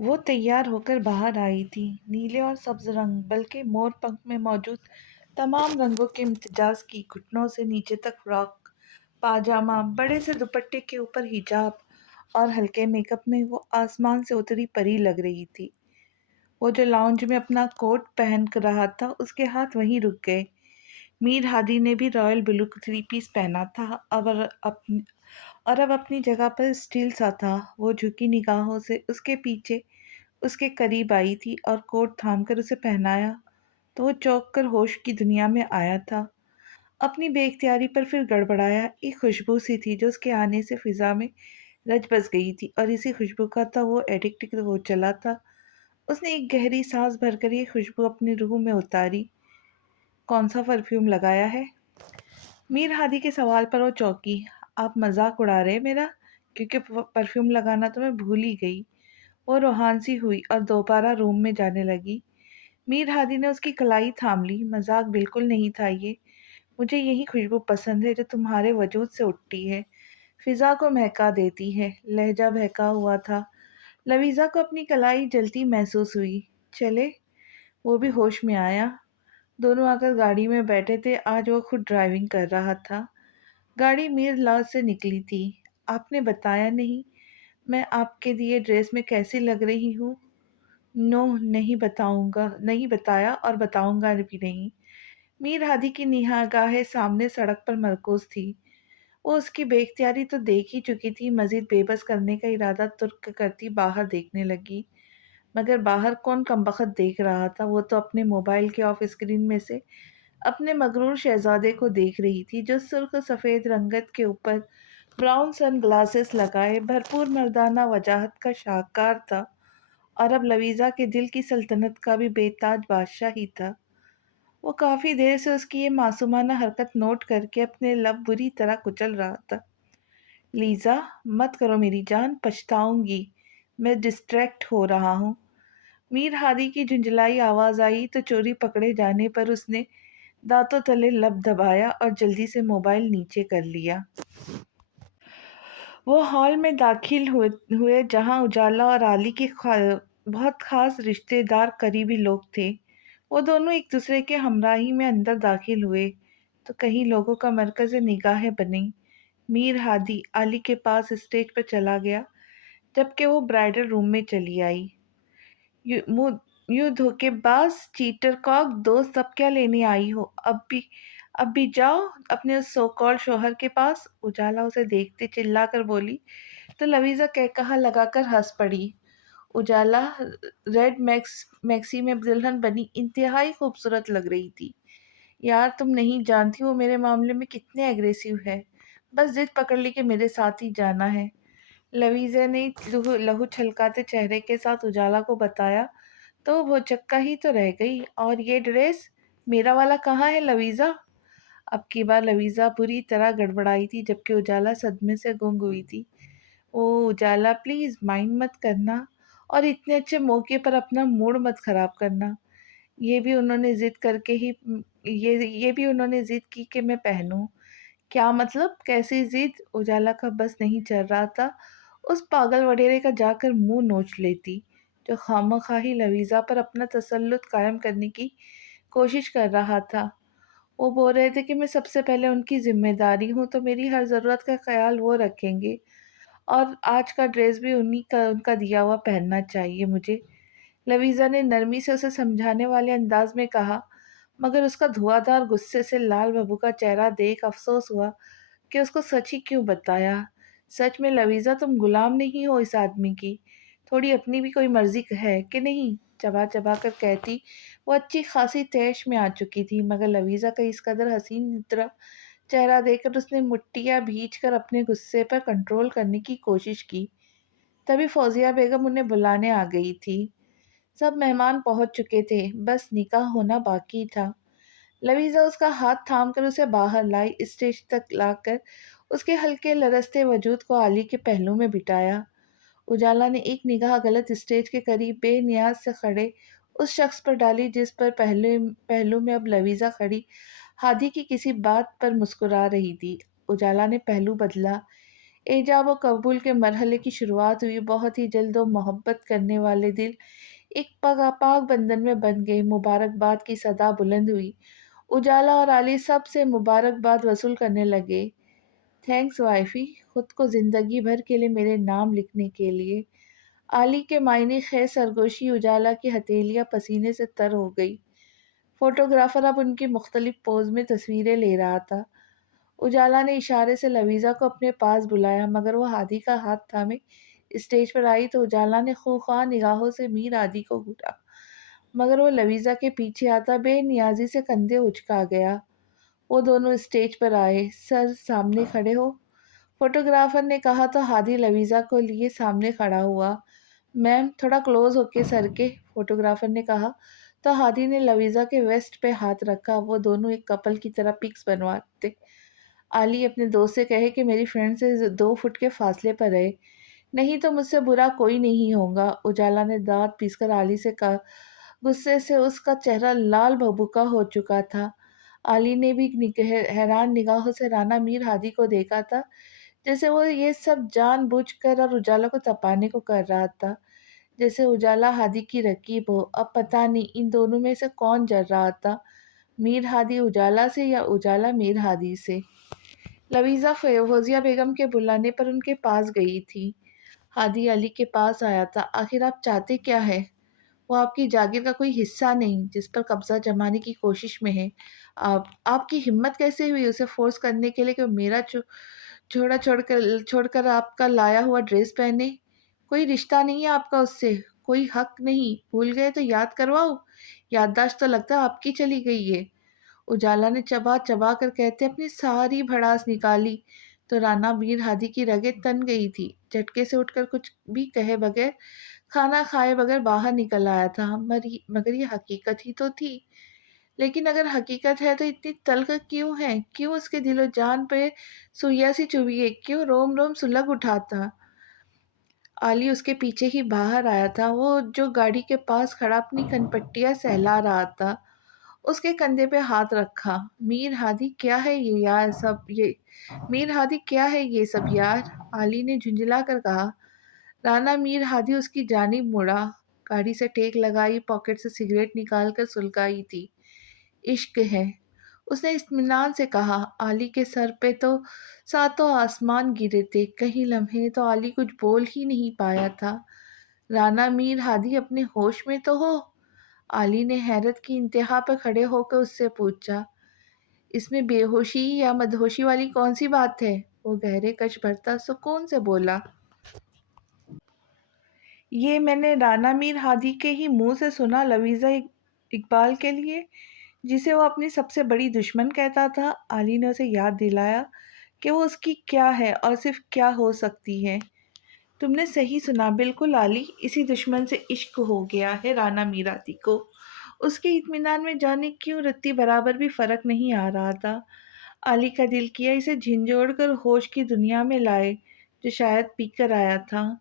وہ تیار ہو کر باہر آئی تھی، نیلے اور سبز رنگ بلکہ مور پنکھ میں موجود تمام رنگوں کے امتزاج کی، گھٹنوں سے نیچے تک فراک پاجامہ، بڑے سے دوپٹے کے اوپر حجاب اور ہلکے میک اپ میں وہ آسمان سے اتری پری لگ رہی تھی۔ وہ جو لاؤنج میں اپنا کوٹ پہن کر رہا تھا اس کے ہاتھ وہیں رک گئے۔ میر ہادی نے بھی رائل بلو تھری پیس پہنا تھا اور اب اپنی جگہ پر اسٹیل سا تھا۔ وہ جھکی نگاہوں سے اس کے پیچھے اس کے قریب آئی تھی اور کوٹ تھام کر اسے پہنایا تو وہ چونک کر ہوش کی دنیا میں آیا تھا۔ اپنی بے اختیاری پر پھر گڑبڑایا۔ ایک خوشبو سی تھی جو اس کے آنے سے فضا میں رچ بس گئی تھی اور اسی خوشبو کا تھا وہ ایڈکٹ ہو چلا تھا۔ اس نے ایک گہری سانس بھر کر یہ خوشبو اپنی روح میں اتاری۔ کون سا پرفیوم لگایا ہے؟ میر ہادی کے سوال پر وہ چونکی۔ آپ مذاق اڑا رہے میرا؟ کیونکہ پرفیوم لگانا تو میں بھول ہی گئی۔ وہ روحان سی ہوئی اور دوبارہ روم میں جانے لگی۔ میر ہادی نے اس کی کلائی تھام لی۔ مذاق بالکل نہیں تھا یہ۔ مجھے یہی خوشبو پسند ہے جو تمہارے وجود سے اٹھتی ہے، فضا کو مہکا دیتی ہے۔ لہجہ بہکا ہوا تھا۔ لویزا کو اپنی کلائی جلتی محسوس ہوئی۔ چلے؟ وہ بھی ہوش میں آیا۔ دونوں آ کر گاڑی میں بیٹھے تھے۔ آج وہ خود ڈرائیونگ کر رہا تھا۔ گاڑی میر لاج سے نکلی تھی۔ آپ نے بتایا نہیں میں آپ کے دیے ڈریس میں کیسی لگ رہی ہوں؟ نو، نہیں بتایا اور بتاؤں گا بھی نہیں۔ میر ہادی کی نگاہیں سامنے سڑک پر مرکوز تھی۔ وہ اس کی بے اختیاری تو دیکھ ہی چکی تھی، مزید بے بس کرنے کا ارادہ ترک کرتی باہر دیکھنے لگی۔ مگر باہر کون کمبخت دیکھ رہا تھا؟ وہ تو اپنے موبائل کے آف اسکرین میں سے اپنے مغرور شہزادے کو دیکھ رہی تھی جو سرخ سفید رنگت کے اوپر براؤن سن گلاسز لگائے بھرپور مردانہ وجاہت کا شاہکار تھا اور اب لویزا کے دل کی سلطنت کا بھی بے تاج بادشاہ ہی تھا۔ وہ کافی دیر سے اس کی یہ معصومانہ حرکت نوٹ کر کے اپنے لب بری طرح کچل رہا تھا۔ لیزا، مت کرو میری جان، پچھتاؤں گی، میں ڈسٹریکٹ ہو رہا ہوں۔ میر ہادی کی جھنجھلائی آواز آئی تو چوری پکڑے جانے پر اس نے دانتوں تلے لب دبایا اور جلدی سے موبائل نیچے کر لیا۔ وہ ہال میں داخل ہوئے جہاں اجالا اور علی کے بہت خاص رشتے دار قریبی لوگ تھے۔ وہ دونوں ایک دوسرے کے ہمراہی میں اندر داخل ہوئے تو کہیں لوگوں کا مرکز نگاہیں بنیں۔ میر ہادی علی کے پاس اسٹیج پر چلا گیا جبکہ وہ برائڈل روم میں چلی آئی۔ یوں دھوکے باز، چیٹر کاک دوست، اب کیا لینے آئی ہو؟ اب بھی جاؤ اپنے اس سو کال شوہر کے پاس۔ اجالا اسے دیکھتے چلا کر بولی تو لویزا کہا لگا کر ہنس پڑی۔ اجالا ریڈ میکسی میں دلہن بنی انتہائی خوبصورت لگ رہی تھی۔ یار تم نہیں جانتی وہ میرے معاملے میں کتنے ایگریسو ہے۔ بس ضد پکڑ لی کہ میرے ساتھ ہی جانا ہے۔ لویزا نے لہو چھلکاتے چہرے کے ساتھ اجالا کو بتایا تو وہ چکا ہی تو رہ گئی۔ اور یہ ڈریس میرا والا کہاں ہے لویزا؟ اب کی بار لویزا بری طرح گڑبڑائی تھی جبکہ اجالا صدمے سے گنگ ہوئی تھی۔ او اجالا پلیز مائنڈ مت کرنا اور اتنے اچھے موقع پر اپنا موڈ مت خراب کرنا۔ یہ بھی انہوں نے ضد کی کہ میں پہنوں۔ کیا مطلب؟ کیسی ضد؟ اجالا کا بس نہیں چل رہا تھا اس پاگل وڈیرے کا جا کر منہ نوچ لیتی جو خواہی لویزا پر اپنا تسلط قائم کرنے کی کوشش کر رہا تھا۔ وہ بول رہے تھے کہ میں سب سے پہلے ان کی ذمہ داری ہوں تو میری ہر ضرورت کا خیال وہ رکھیں گے اور آج کا ڈریس بھی ان کا دیا ہوا پہننا چاہیے مجھے۔ لویزا نے نرمی سے اسے سمجھانے والے انداز میں کہا مگر اس کا دھواں دھار غصے سے لال ببو کا چہرہ دیکھ افسوس ہوا کہ اس کو سچ ہی کیوں بتایا۔ سچ میں لویزا تم غلام نہیں ہو اس آدمی کی، تھوڑی اپنی بھی کوئی مرضی ہے کہ نہیں؟ چبا چبا کر کہتی وہ اچھی خاصی طیش میں آ چکی تھی مگر لویزا کا اس قدر حسین نترا چہرہ دیکھ کر اس نے مٹیاں بھیج کر اپنے غصے پر کنٹرول کرنے کی کوشش کی۔ تبھی فوزیہ بیگم انہیں بلانے آ گئی تھی۔ سب مہمان پہنچ چکے تھے، بس نکاح ہونا باقی تھا۔ لویزا اس کا ہاتھ تھام کر اسے باہر لائی، اسٹیج تک لا کر اس کے ہلکے لرزتے وجود کو علی کے پہلو میں بٹھایا۔ اجالا نے ایک نگاہ غلط اسٹیج کے قریب بے نیاز سے کھڑے اس شخص پر ڈالی جس پر پہلو میں اب لویزا کھڑی ہادی کی کسی بات پر مسکرا رہی تھی۔ اجالا نے پہلو بدلا، ایجاب و قبول کے مرحلے کی شروعات ہوئی۔ بہت ہی جلد وہ محبت کرنے والے دل ایک پاک بندھن میں بن گئے۔ مبارکباد کی صدا بلند ہوئی۔ اجالا اور علی سب سے مبارکباد وصول کرنے لگے۔ تھینکس وائفی، خود کو زندگی بھر کے لیے میرے نام لکھنے کے لیے۔ علی کے معنی خیز سرگوشی اجالا کی ہتھیلیاں پسینے سے تر ہو گئی۔ فوٹوگرافر اب ان کی مختلف پوز میں تصویریں لے رہا تھا۔ اجالا نے اشارے سے لویزا کو اپنے پاس بلایا، مگر وہ ہادی کا ہاتھ تھامے اسٹیج پر آئی تو اجالا نے خونخوار نگاہوں سے میر ہادی کو گھورا، مگر وہ لویزا کے پیچھے آتا بے نیازی سے کندھے اچکا گیا۔ وہ دونوں اسٹیج پر آئے۔ سر سامنے کھڑے ہو، فوٹوگرافر نے کہا تو ہادی لویزا کو لیے سامنے کھڑا ہوا۔ میم تھوڑا کلوز ہو کے سر کے، فوٹوگرافر نے کہا تو ہادی نے لویزا کے ویسٹ پہ ہاتھ رکھا۔ وہ دونوں ایک کپل کی طرح پکس بنواتے۔ علی اپنے دوست سے کہے کہ میری فرینڈ سے 2 فٹ کے فاصلے پر رہے، نہیں تو مجھ سے برا کوئی نہیں ہوگا۔ اجالا نے دانت پیس کر علی سے کہا۔ غصے سے اس کا چہرہ لال بھبکا ہو چکا تھا۔ علی نے بھی حیران نگاہوں سے رانا میر ہادی کو دیکھا تھا، جیسے وہ یہ سب جان بوجھ کر اور اجالا کو تپانے کو کر رہا تھا، جیسے اجالا ہادی کی رکیب ہو۔ اب پتہ نہیں ان دونوں میں سے کون جل رہا تھا، میر ہادی اجالا سے یا اجالا میر ہادی سے۔ لویزا فوزیہ بیگم کے بلانے پر ان کے پاس گئی تھی۔ ہادی علی کے پاس آیا تھا۔ آخر آپ چاہتے کیا ہے؟ وہ آپ کی جاگیر کا کوئی حصہ نہیں جس پر قبضہ جمانے کی کوشش میں ہے۔ آپ کی ہمت کیسے ہوئی اسے فورس کرنے کے لیے کہ وہ میرا چھوڑ کر آپ کا لایا ہوا ڈریس پہنے؟ کوئی رشتہ نہیں ہے آپ کا اس سے، کوئی حق نہیں۔ بھول گئے تو یاد کرواؤ؟ یادداشت تو لگتا ہے آپ کی چلی گئی ہے۔ اجالا نے چبا چبا کر کہتے اپنی ساری بھڑاس نکالی تو رانا میر ہادی کی رگیں تن گئی تھی۔ جھٹکے سے اٹھ کر کچھ بھی کہے بغیر، کھانا کھائے بغیر باہر نکل آیا تھا۔ مگر یہ حقیقت ہی تو تھی۔ لیکن اگر حقیقت ہے تو اتنی تلخ کیوں ہے؟ کیوں اس کے دل و جان پہ سوئیاں سی چبھی ہے؟ کیوں روم روم سلگ اٹھا تھا؟ علی اس کے پیچھے ہی باہر آیا تھا، وہ جو گاڑی کے پاس کھڑا اپنی کنپٹیاں سہلا رہا تھا۔ اس کے کندھے پہ ہاتھ رکھا۔ میر ہادی کیا ہے یہ سب یار؟ علی نے جھنجھلا کر کہا۔ رانا میر ہادی اس کی جانب مڑا، گاڑی سے ٹیک لگائی، پاکٹ سے سگریٹ نکال کر سلگائی تھی۔ عشق ہے، اس نے اطمینان سے کہا۔ علی کے سر پہ تو 7 آسمان گرے تھے۔ کئی لمحے تو علی کچھ بول ہی نہیں پایا تھا۔ رانا میر ہادی اپنے ہوش میں تو ہو؟ علی نے حیرت کی انتہا پر کھڑے ہو کر اس سے پوچھا۔ اس میں بے ہوشی یا مدہوشی والی کون سی بات ہے؟ وہ گہرے کش بھرتا سکون سے بولا۔ یہ میں نے رانا میر ہادی کے ہی منہ سے سنا، لویزا اقبال کے لیے، جسے وہ اپنی سب سے بڑی دشمن کہتا تھا۔ علی نے اسے یاد دلایا کہ وہ اس کی کیا ہے اور صرف کیا ہو سکتی ہے۔ تم نے صحیح سنا، بالکل علی، اسی دشمن سے عشق ہو گیا ہے رانا میر ہادی کو۔ اس کے اطمینان میں جانے کیوں رتی برابر بھی فرق نہیں آ رہا تھا۔ علی کا دل کیا اسے جھنجھوڑ کر ہوش کی دنیا میں لائے، جو شاید پی کر آیا تھا۔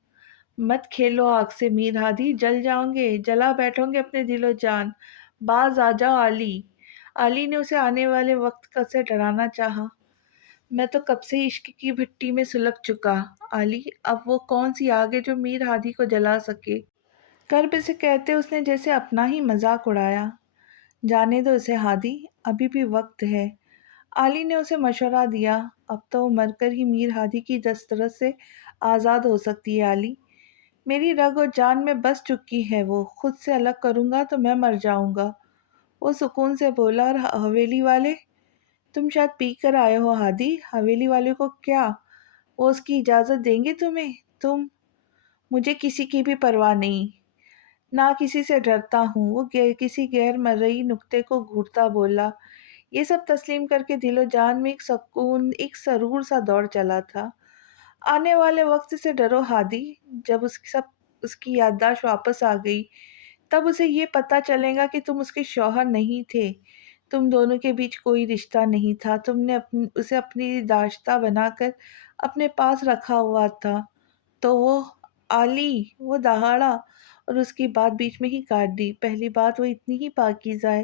مت کھیلو آگ سے میر ہادی، جل جاؤں گے، جلا بیٹھو گے اپنے دل و جان، باز آ جاؤ علی۔ علی نے اسے آنے والے وقت سے ڈرانا چاہا۔ میں تو کب سے عشق کی بھٹی میں سلگ چکا علی، اب وہ کون سی آگ ہے جو میر ہادی کو جلا سکے؟ کرب سے کہتے اس نے جیسے اپنا ہی مذاق اڑایا۔ جانے دو اسے ہادی، ابھی بھی وقت ہے۔ علی نے اسے مشورہ دیا۔ اب تو وہ مر کر ہی میر ہادی کی دسترس سے آزاد ہو سکتی ہے علی۔ میری رگ و جان میں بس چکی ہے وہ، خود سے الگ کروں گا تو میں مر جاؤں گا۔ وہ سکون سے بولا۔ اور حویلی والے؟ تم شاید پی کر آئے ہو ہادی، حویلی والے کو کیا وہ اس کی اجازت دیں گے تمہیں؟ مجھے کسی کی بھی پرواہ نہیں، نہ کسی سے ڈرتا ہوں، وہ کسی غیر مرئی نکتے کو گھورتا بولا۔ یہ سب تسلیم کر کے دل و جان میں ایک سکون، ایک سرور سا دوڑ چلا تھا۔ آنے والے وقت سے ڈرو ہادی، جب اس کی یادداشت واپس آ گئی تب اسے یہ پتہ چلے گا کہ تم اس کے شوہر نہیں تھے، تم دونوں کے بیچ کوئی رشتہ نہیں تھا، تم نے اسے اپنی داشتہ بنا کر اپنے پاس رکھا ہوا تھا۔ تو وہ علی، وہ دہاڑا اور اس کی بات بیچ میں ہی کاٹ دی۔ پہلی بات وہ اتنی ہی پاکیزہ ہے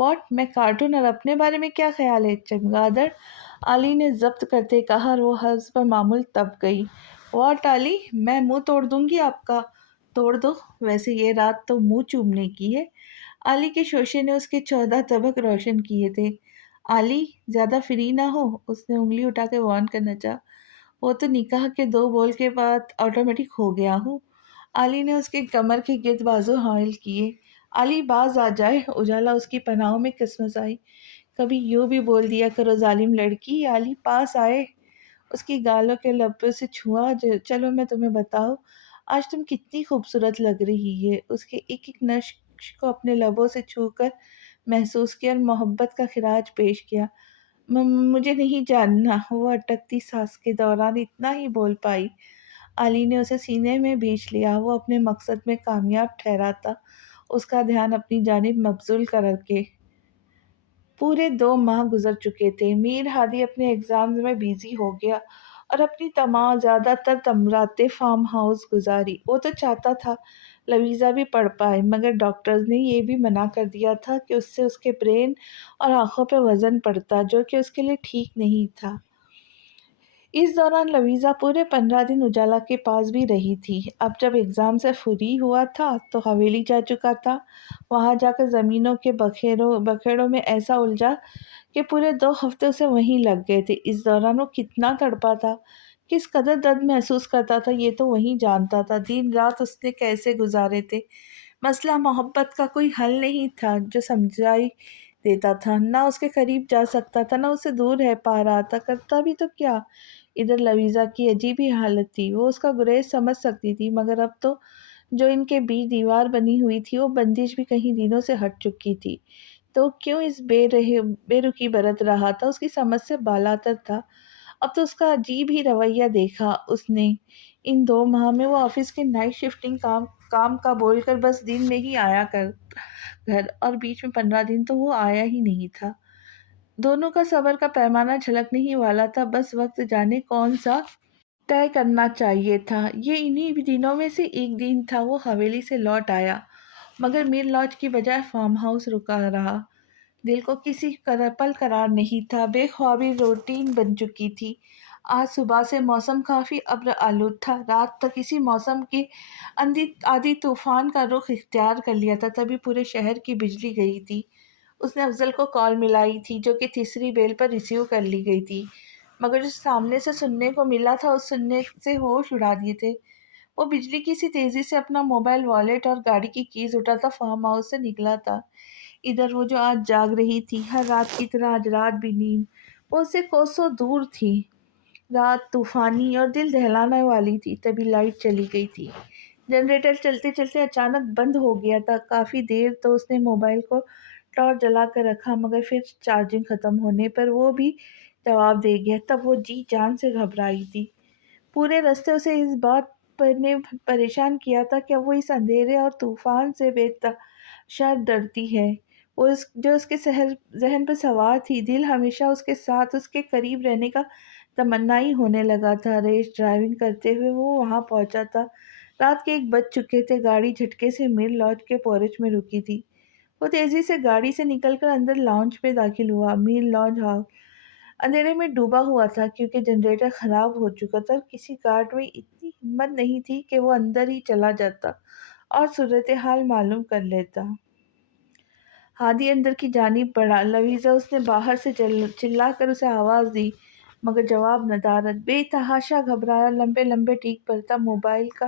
واٹ، میں کارٹون اور اپنے بارے میں کیا خیال ہے؟ چمگادڑ علی نے ضبط کرتے کہا اور وہ حسب معمول تب گئی۔ واٹ علی، میں منہ توڑ دوں گی آپ کا۔ توڑ دو، ویسے یہ رات تو منہ چومنے کی ہے۔ علی کے شوشے نے اس کے 14 طبق روشن کیے تھے۔ علی، زیادہ فری نہ ہو، اس نے انگلی اٹھا کے وارن کرنا چاہا۔ وہ تو نکاح کے 2 بول کے بعد آٹومیٹک ہو گیا ہوں۔ علی نے اس کے کمر کے گرد بازو حائل کیے۔ علی باز آ جائے، اجالا اس کی پناہوں میں کسمس آئی۔ کبھی یوں بھی بول دیا کرو ظالم لڑکی۔ علی پاس آئے، اس کی گالوں کے لبوں سے چھوا۔ چلو میں تمہیں بتاؤں آج تم کتنی خوبصورت لگ رہی ہے۔ اس کے ایک ایک نقش کو اپنے لبوں سے چھو کر محسوس کیا اور محبت کا خراج پیش کیا۔ مجھے نہیں جاننا، وہ اٹکتی سانس کے دوران اتنا ہی بول پائی۔ علی نے اسے سینے میں بھیج لیا، وہ اپنے مقصد میں کامیاب ٹھہرا تھا، اس کا دھیان اپنی جانب مبذول کر کے۔ پورے 2 ماہ گزر چکے تھے۔ میر ہادی اپنے ایگزامز میں بیزی ہو گیا اور اپنی تمام زیادہ تر تمراتیں فارم ہاؤس گزاری۔ وہ تو چاہتا تھا لویزا بھی پڑھ پائے، مگر ڈاکٹرز نے یہ بھی منع کر دیا تھا کہ اس سے اس کے برین اور آنکھوں پہ وزن پڑتا، جو کہ اس کے لیے ٹھیک نہیں تھا۔ اس دوران لویزا پورے 15 دن اجالا کے پاس بھی رہی تھی۔ اب جب ایگزام سے فری ہوا تھا تو حویلی جا چکا تھا۔ وہاں جا کر زمینوں کے بکھیڑوں میں ایسا الجھا کہ پورے 2 ہفتے اسے وہیں لگ گئے تھے۔ اس دوران وہ کتنا تڑپا تھا، کس قدر درد محسوس کرتا تھا، یہ تو وہی جانتا تھا۔ دن رات اس نے کیسے گزارے تھے۔ مسئلہ محبت کا کوئی حل نہیں تھا جو سمجھائی دیتا تھا، نہ اس کے قریب جا سکتا تھا، نہ اسے دور رہ پا رہا تھا۔ کرتا بھی تو کیا؟ ادھر لویزا کی عجیب ہی حالت تھی، وہ اس کا گریز سمجھ سکتی تھی، مگر اب تو جو ان کے بیچ دیوار بنی ہوئی تھی وہ بندش بھی کہیں دنوں سے ہٹ چکی تھی۔ تو کیوں اس بے رخی برت رہا تھا؟ اس کی سمجھ سے بالاتر تھا۔ اب تو اس کا عجیب ہی رویہ دیکھا اس نے۔ ان 2 ماہ میں وہ آفس کے نائٹ شفٹنگ کام کا بول کر بس دن میں ہی آیا کر گھر، اور بیچ میں 15 دن تو وہ آیا ہی نہیں تھا۔ دونوں کا صبر کا پیمانہ جھلکنے ہی والا تھا، بس وقت جانے کون سا طے کرنا چاہیے تھا۔ یہ انہی دنوں میں سے ایک دن تھا۔ وہ حویلی سے لوٹ آیا، مگر میر لاڈج کی بجائے فارم ہاؤس رکا رہا۔ دل کو کسی پل قرار نہیں تھا، بے خوابی روٹین بن چکی تھی۔ آج صبح سے موسم کافی ابر آلود تھا، رات تک اسی موسم کے آندھی طوفان کا رخ اختیار کر لیا تھا۔ تبھی پورے شہر کی بجلی گئی تھی۔ اس نے افضل کو کال ملائی تھی، جو کہ تیسری بیل پر ریسیو کر لی گئی تھی، مگر جو سامنے سے سننے کو ملا تھا اس سننے سے ہوش اڑا دیے تھے۔ وہ بجلی کی سی تیزی سے اپنا موبائل والیٹ اور گاڑی کی کیز اٹھاتا فارم ہاؤس سے نکلا تھا۔ ادھر وہ جو آج جاگ رہی تھی، ہر رات کی طرح آج رات بھی نیند وہ اس سے کوسوں دور تھی۔ رات طوفانی اور دل دہلانے والی تھی۔ تبھی لائٹ چلی گئی تھی۔ جنریٹر چلتے چلتے اچانک بند ہو گیا تھا۔ کافی دیر تو اس نے موبائل کو ٹارچ جلا کر رکھا، مگر پھر چارجنگ ختم ہونے پر وہ بھی جواب دے گیا۔ تب وہ جی جان سے گھبرائی تھی۔ پورے راستے اسے اس بات نے پریشان کیا تھا کہ اب وہ اس اندھیرے اور طوفان سے بے تحاشا ڈرتی ہے، وہ جو اس کے ذہن پر سوار تھی۔ دل ہمیشہ اس کے ساتھ، اس کے قریب رہنے کا تمنائی ہونے لگا تھا۔ ریش ڈرائیونگ کرتے ہوئے وہ وہاں پہنچا تھا۔ رات کے 1 بج چکے تھے۔ گاڑی جھٹکے سے میر لاڈج کے پورچ میں رکی تھی۔ وہ تیزی سے گاڑی سے نکل کر اندر لاؤنج میں داخل ہوا۔ میر لاڈج ہال اندھیرے میں ڈوبا ہوا تھا، کیونکہ جنریٹر خراب ہو چکا تھا اور کسی گارڈ میں اتنی ہمت نہیں تھی کہ وہ اندر ہی چلا جاتا اور صورتحال معلوم کر لیتا۔ ہادی اندر کی جانب بڑھا۔ لویزا، اس نے باہر سے چلا کر اسے آواز دی، مگر جواب ندارد۔ بے تحاشا گھبرایا، لمبے لمبے ٹیک بھرتا، موبائل کا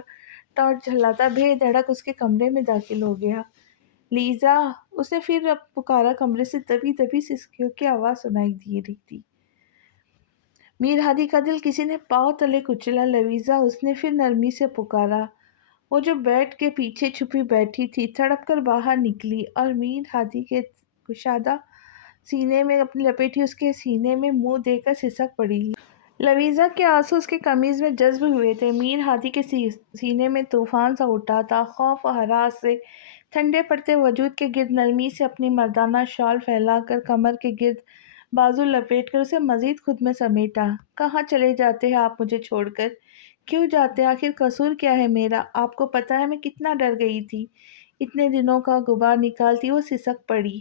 ٹارچ جلاتا، بے دھڑک اس کے کمرے میں داخل ہو گیا۔ لیزا، اس نے پھر پکارا۔ کمرے سے دبی دبی سسکیوں کی آواز سنائی دے رہی تھی۔ میر ہادی کا دل کسی نے پاؤں تلے کچلا۔ لویزا، اس نے پھر نرمی سے پکارا۔ وہ جو بیڈ کے پیچھے چھپی بیٹھی تھی تڑپ کر باہر نکلی اور میر ہادی کے کشادہ سینے میں اپنی لپیٹی اس کے سینے میں منہ دے کر سسک پڑی۔ لویزا کے آنسو اس کے قمیض میں جذب ہوئے تھے۔ میر ہادی کے سینے میں طوفان سا اٹھا تھا، خوف و ہراس سے۔ ٹھنڈے پڑتے وجود کے گرد نرمی سے اپنی مردانہ شال پھیلا کر، کمر کے گرد بازو لپیٹ کر اسے مزید خود میں سمیٹا۔ کہاں چلے جاتے ہیں آپ مجھے چھوڑ کر؟ کیوں جاتے؟ آخر قصور کیا ہے میرا؟ آپ کو پتہ ہے میں کتنا ڈر گئی تھی۔ اتنے دنوں کا غبار نکالتی وہ سسک پڑی۔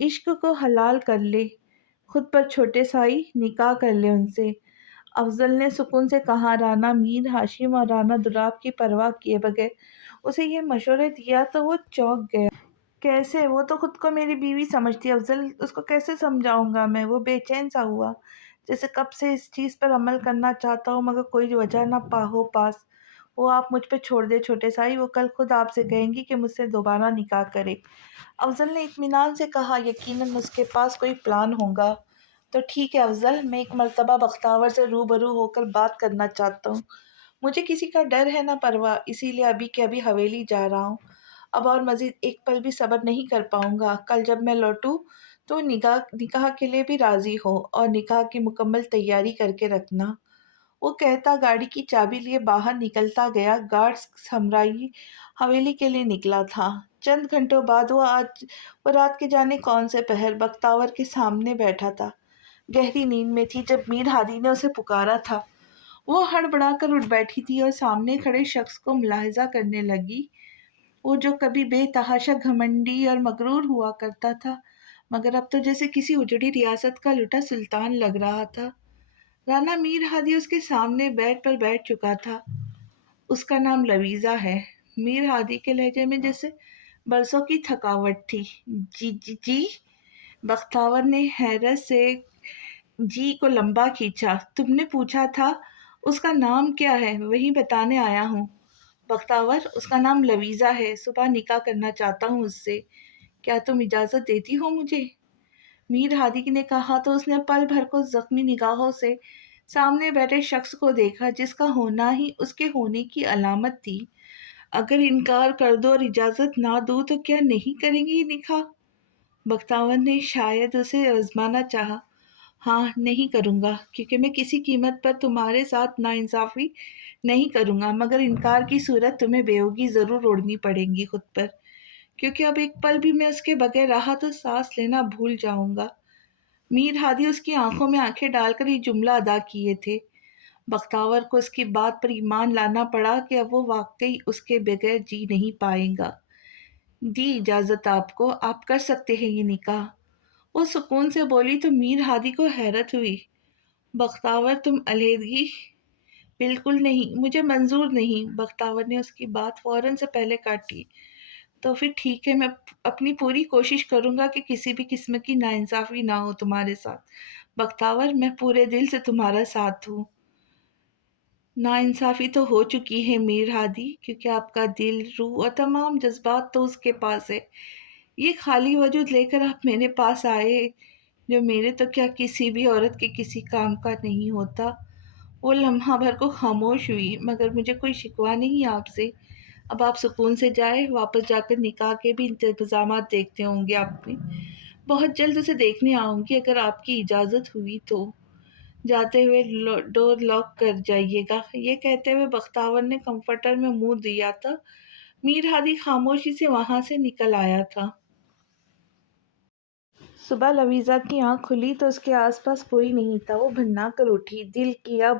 عشق کو حلال کر لے، خود پر چھوٹے سائی نکاح کر لے ان سے۔ افضل نے سکون سے کہا۔ رانا میر ہاشم اور رانا دراب کی پرواہ کیے بغیر اسے یہ مشورے دیا تو وہ چونک گیا۔ کیسے؟ وہ تو خود کو میری بیوی سمجھتی ہے افضل، اس کو کیسے سمجھاؤں گا میں؟ وہ بے چین سا ہوا، جیسے کب سے اس چیز پر عمل کرنا چاہتا ہوں مگر کوئی وجہ نہ ہو پاس۔ وہ آپ مجھ پہ چھوڑ دے چھوٹے سائی، وہ کل خود آپ سے کہیں گی کہ مجھ سے دوبارہ نکاح کرے۔ افضل نے اطمینان سے کہا۔ یقیناً اس کے پاس کوئی پلان ہوگا۔ تو ٹھیک ہے افضل، میں ایک مرتبہ بختاور سے روبرو ہو کر بات کرنا چاہتا ہوں۔ مجھے کسی کا ڈر ہے نہ پرواہ، اسی لیے ابھی کے ابھی حویلی جا رہا ہوں۔ اب اور مزید ایک پل بھی صبر نہیں کر پاؤں گا۔ کل جب میں لوٹوں تو نکاح کے لیے بھی راضی ہو اور نکاح کی مکمل تیاری کر کے رکھنا۔ وہ کہتا گاڑی کی چابی لیے باہر نکلتا گیا۔ گارڈ سمرائی حویلی کے لیے نکلا تھا۔ چند گھنٹوں بعد وہ رات کے جانے کون سے پہر بختاور کے سامنے بیٹھا تھا، گہری نیند میں تھی جب میر ہادی نے اسے پکارا تھا۔ وہ ہڑبڑا کر اٹھ بیٹھی تھی اور سامنے کھڑے شخص کو ملاحظہ کرنے لگی، وہ جو کبھی بے تحاشا گھمنڈی اور مغرور ہوا کرتا تھا مگر اب تو جیسے کسی اجڑی ریاست کا لٹا سلطان لگ رہا تھا۔ رانا میر ہادی اس کے سامنے بیڈ پر بیٹھ چکا تھا۔ اس کا نام لویزا ہے۔ میر ہادی کے لہجے میں جیسے برسوں کی تھکاوٹ تھی۔ جی جی جی، بختاور نے حیرت سے جی کو لمبا کھینچا۔ تم نے پوچھا تھا اس کا نام کیا ہے؟ وہی بتانے آیا ہوں بختاور، اس کا نام لویزا ہے۔ صبح نکاح کرنا چاہتا ہوں اس سے، کیا تم اجازت دیتی ہو مجھے؟ میر ہادی نے کہا تو اس نے پل بھر کو زخمی نگاہوں سے سامنے بیٹھے شخص کو دیکھا جس کا ہونا ہی اس کے ہونے کی علامت تھی۔ اگر انکار کر دو اور اجازت نہ دوں تو کیا نہیں کریں گی نکاح؟ بختاور نے شاید اسے آزمانا چاہا۔ ہاں، نہیں کروں گا، کیونکہ میں کسی قیمت پر تمہارے ساتھ ناانصافی نہیں کروں گا، مگر انکار کی صورت تمہیں بیہوگی ضرور اوڑھنی پڑے گی خود پر، کیونکہ اب ایک پل بھی میں اس کے بغیر رہا تو سانس لینا بھول جاؤں گا۔ میر ہادی اس کی آنکھوں میں آنکھیں ڈال کر یہ جملہ ادا کیے تھے۔ بختاور کو اس کی بات پر ایمان لانا پڑا کہ اب وہ واقعی اس کے بغیر جی نہیں پائے گا۔ دی اجازت آپ کو، آپ کر سکتے ہیں یہ نکاح، وہ سکون سے بولی تو میر ہادی کو حیرت ہوئی۔ بختاور تم علیحدگی؟ بالکل نہیں، مجھے منظور نہیں۔ بختاور نے اس کی بات فوراً سے پہلے کاٹی۔ تو پھر ٹھیک ہے، میں اپنی پوری کوشش کروں گا کہ کسی بھی قسم کی ناانصافی نہ ہو تمہارے ساتھ۔ بختاور، میں پورے دل سے تمہارا ساتھ ہوں۔ ناانصافی تو ہو چکی ہے میر ہادی، کیونکہ آپ کا دل، روح اور تمام جذبات تو اس کے پاس ہے۔ یہ خالی وجود لے کر آپ میرے پاس آئے جو میرے تو کیا کسی بھی عورت کے کسی کام کا نہیں ہوتا۔ وہ لمحہ بھر کو خاموش ہوئی۔ مگر مجھے کوئی شکوہ نہیں آپ سے، اب آپ سکون سے جائیں، واپس جا کر نکاح کے بھی انتظامات دیکھتے ہوں گے آپ نے۔ بہت جلد اسے دیکھنے آؤں گی اگر آپ کی اجازت ہوئی تو۔ جاتے ہوئے ڈور لاک کر جائیے گا۔ یہ کہتے ہوئے بختاور نے کمفرٹر میں منہ دیا تھا۔ میر ہادی خاموشی سے وہاں سے نکل آیا تھا۔ صبح لویزا کی آنکھ کھلی تو اس کے آس پاس کوئی نہیں تھا۔ وہ بھننا کر اٹھی، دل کیا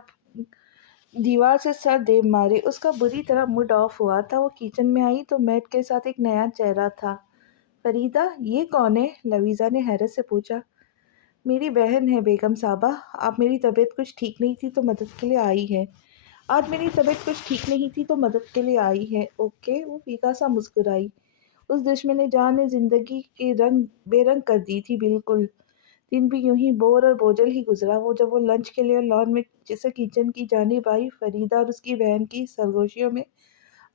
دیوار سے سر دے مارے۔ اس کا بری طرح موڈ آف ہوا تھا۔ وہ کچن میں آئی تو میٹ کے ساتھ ایک نیا چہرہ تھا۔ فریدہ، یہ کون ہے؟ لویزا نے حیرت سے پوچھا۔ میری بہن ہے بیگم صاحبہ، آپ میری طبیعت کچھ ٹھیک نہیں تھی تو مدد کے لیے آئی ہے۔ آج میری طبیعت کچھ ٹھیک نہیں تھی تو مدد کے لیے آئی ہے۔ اوکے، وہ پھیکا سا مسکرائی۔ اس دشمن جان نے زندگی کے رنگ بے رنگ کر دی تھی بالکل۔ دن بھی یوں ہی بور اور بوجھل ہی گزرا۔ جب وہ لنچ کے لیے لان میں جیسے کچن کی جانب آئی، فریدہ اور اس کی بہن کی سرگوشیوں میں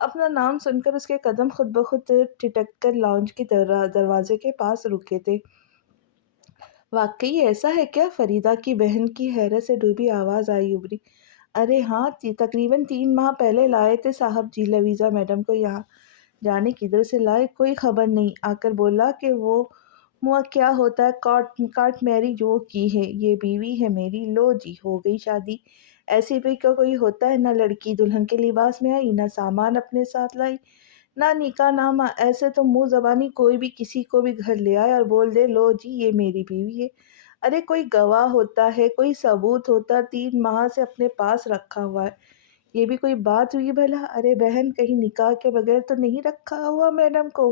اپنا نام سن کر اس کے قدم خود بخود ٹھٹک کر لاؤنج کے دروازے کے پاس رکے تھے۔ واقعی ایسا ہے کیا؟ فریدہ کی بہن کی حیرت سے ڈوبی آواز آئی ابھری۔ ارے ہاں، تقریباً 3 ماہ پہلے لائے تھے صاحب جی لویزا میڈم کو یہاں۔ جانے کدھر سے لائے کوئی خبر نہیں، آ کر بولا کہ وہ موا کیا ہوتا ہے، کارٹ میرج وہ کی ہے، یہ بیوی ہے میری۔ لو جی، ہو گئی شادی۔ ایسے بھی کوئی ہوتا ہے، نہ لڑکی دلہن کے لباس میں آئی، نہ سامان اپنے ساتھ لائی، نہ نکاح نامہ۔ ایسے تو منہ زبانی کوئی بھی کسی کو بھی گھر لے آئے اور بول دے لو جی یہ میری بیوی ہے۔ ارے کوئی گواہ ہوتا ہے، کوئی ثبوت ہوتا، 3 ماہ سے اپنے پاس رکھا ہوا ہے، یہ بھی کوئی بات ہوئی بھلا؟ ارے بہن، کہیں نکاح کے بغیر تو نہیں رکھا ہوا میڈم کو؟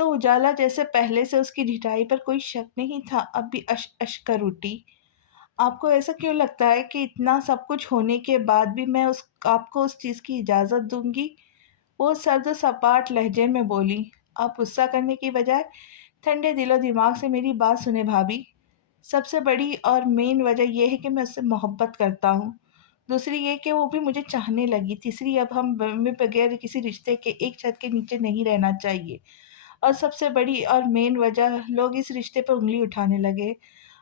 تو اجالا جیسے پہلے سے اس کی ڈھٹائی پر کوئی شک نہیں تھا اب بھی اش اش کر اٹھی۔ آپ کو ایسا کیوں لگتا ہے کہ اتنا سب کچھ ہونے کے بعد بھی میں آپ کو اس چیز کی اجازت دوں گی؟ وہ سرد و سپاٹ لہجے میں بولی۔ آپ غصہ کرنے کی بجائے ٹھنڈے دل و دماغ سے میری بات سنیں بھابھی۔ سب سے بڑی اور مین وجہ یہ ہے کہ میں اس سے محبت کرتا ہوں، دوسری یہ کہ وہ بھی مجھے چاہنے لگی، تیسری اب ہمیں بغیر کسی رشتے کے ایک چھت کے نیچے نہیں رہنا چاہیے، اور سب سے بڑی اور مین وجہ لوگ اس رشتے پر انگلی اٹھانے لگے۔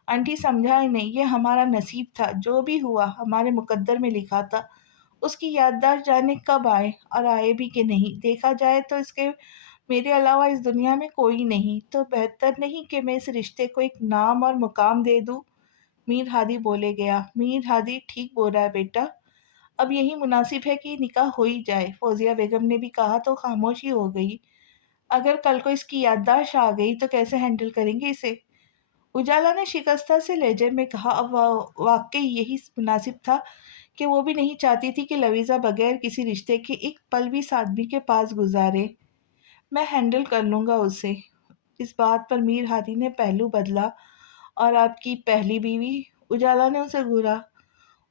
آنٹی سمجھا ہی نہیں، یہ ہمارا نصیب تھا، جو بھی ہوا ہمارے مقدر میں لکھا تھا۔ اس کی یادداشت جانے کب آئے اور آئے بھی کہ نہیں، دیکھا جائے تو اس کے میرے علاوہ اس دنیا میں کوئی نہیں، تو بہتر نہیں کہ میں اس رشتے کو ایک نام اور مقام دے دوں؟ میر ہادی بولے گیا۔ میر ہادی ٹھیک بول رہا ہے بیٹا، اب یہی مناسب ہے کہ نکاح ہو ہی جائے، فوزیہ بیگم نے بھی کہا تو خاموشی ہو گئی۔ اگر کل کو اس کی یادداشت آ گئی تو کیسے ہینڈل کریں گے اسے؟ اجالا نے شکستہ سے لہجے میں کہا۔ اب واقعی یہی مناسب تھا کہ وہ بھی نہیں چاہتی تھی کہ لویزا بغیر کسی رشتے کے ایک پل بھی اس آدمی کے پاس گزارے۔ میں ہینڈل کر لوں گا اسے۔ اس بات پر میر ہادی نے پہلو بدلا۔ اور آپ کی پہلی بیوی؟ اجالا نے اسے گھورا۔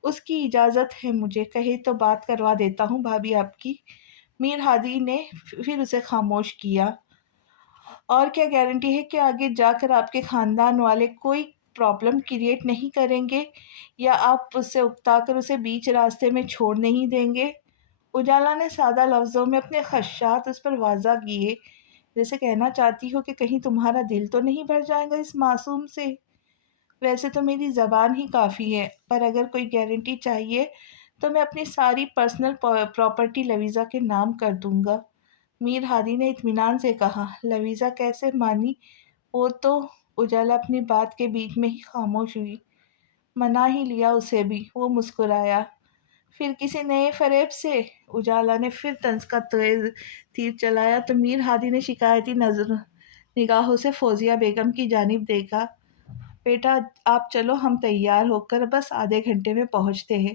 اس کی اجازت ہے مجھے، کہے تو بات کروا دیتا ہوں بھابھی آپ کی۔ میر ہادی نے پھر اسے خاموش کیا۔ اور کیا گارنٹی ہے کہ آگے جا کر آپ کے خاندان والے کوئی پرابلم کریٹ نہیں کریں گے، یا آپ اس سے اکتا کر اسے بیچ راستے میں چھوڑ نہیں دیں گے؟ اجالا نے سادہ لفظوں میں اپنے خدشات اس پر واضح کیے، جیسے کہنا چاہتی ہو کہ کہیں تمہارا دل تو نہیں بھر جائے گا اس معصوم سے؟ ویسے تو میری زبان ہی کافی ہے، پر اگر کوئی گارنٹی چاہیے تو میں اپنی ساری پرسنل پراپرٹی لویزا کے نام کر دوں گا۔ میر ہادی نے اطمینان سے کہا۔ لویزا کیسے مانی وہ تو؟ اجالا اپنی بات کے بیچ میں ہی خاموش ہوئی۔ منا ہی لیا اسے بھی، وہ مسکرایا۔ پھر کسی نئے فریب سے؟ اجالا نے پھر طنز کا تیر چلایا تو میر ہادی نے شکایتی نگاہوں سے فوزیہ بیگم کی جانب دیکھا۔ بیٹا آپ چلو، ہم تیار ہو کر بس آدھے گھنٹے میں پہنچتے ہیں،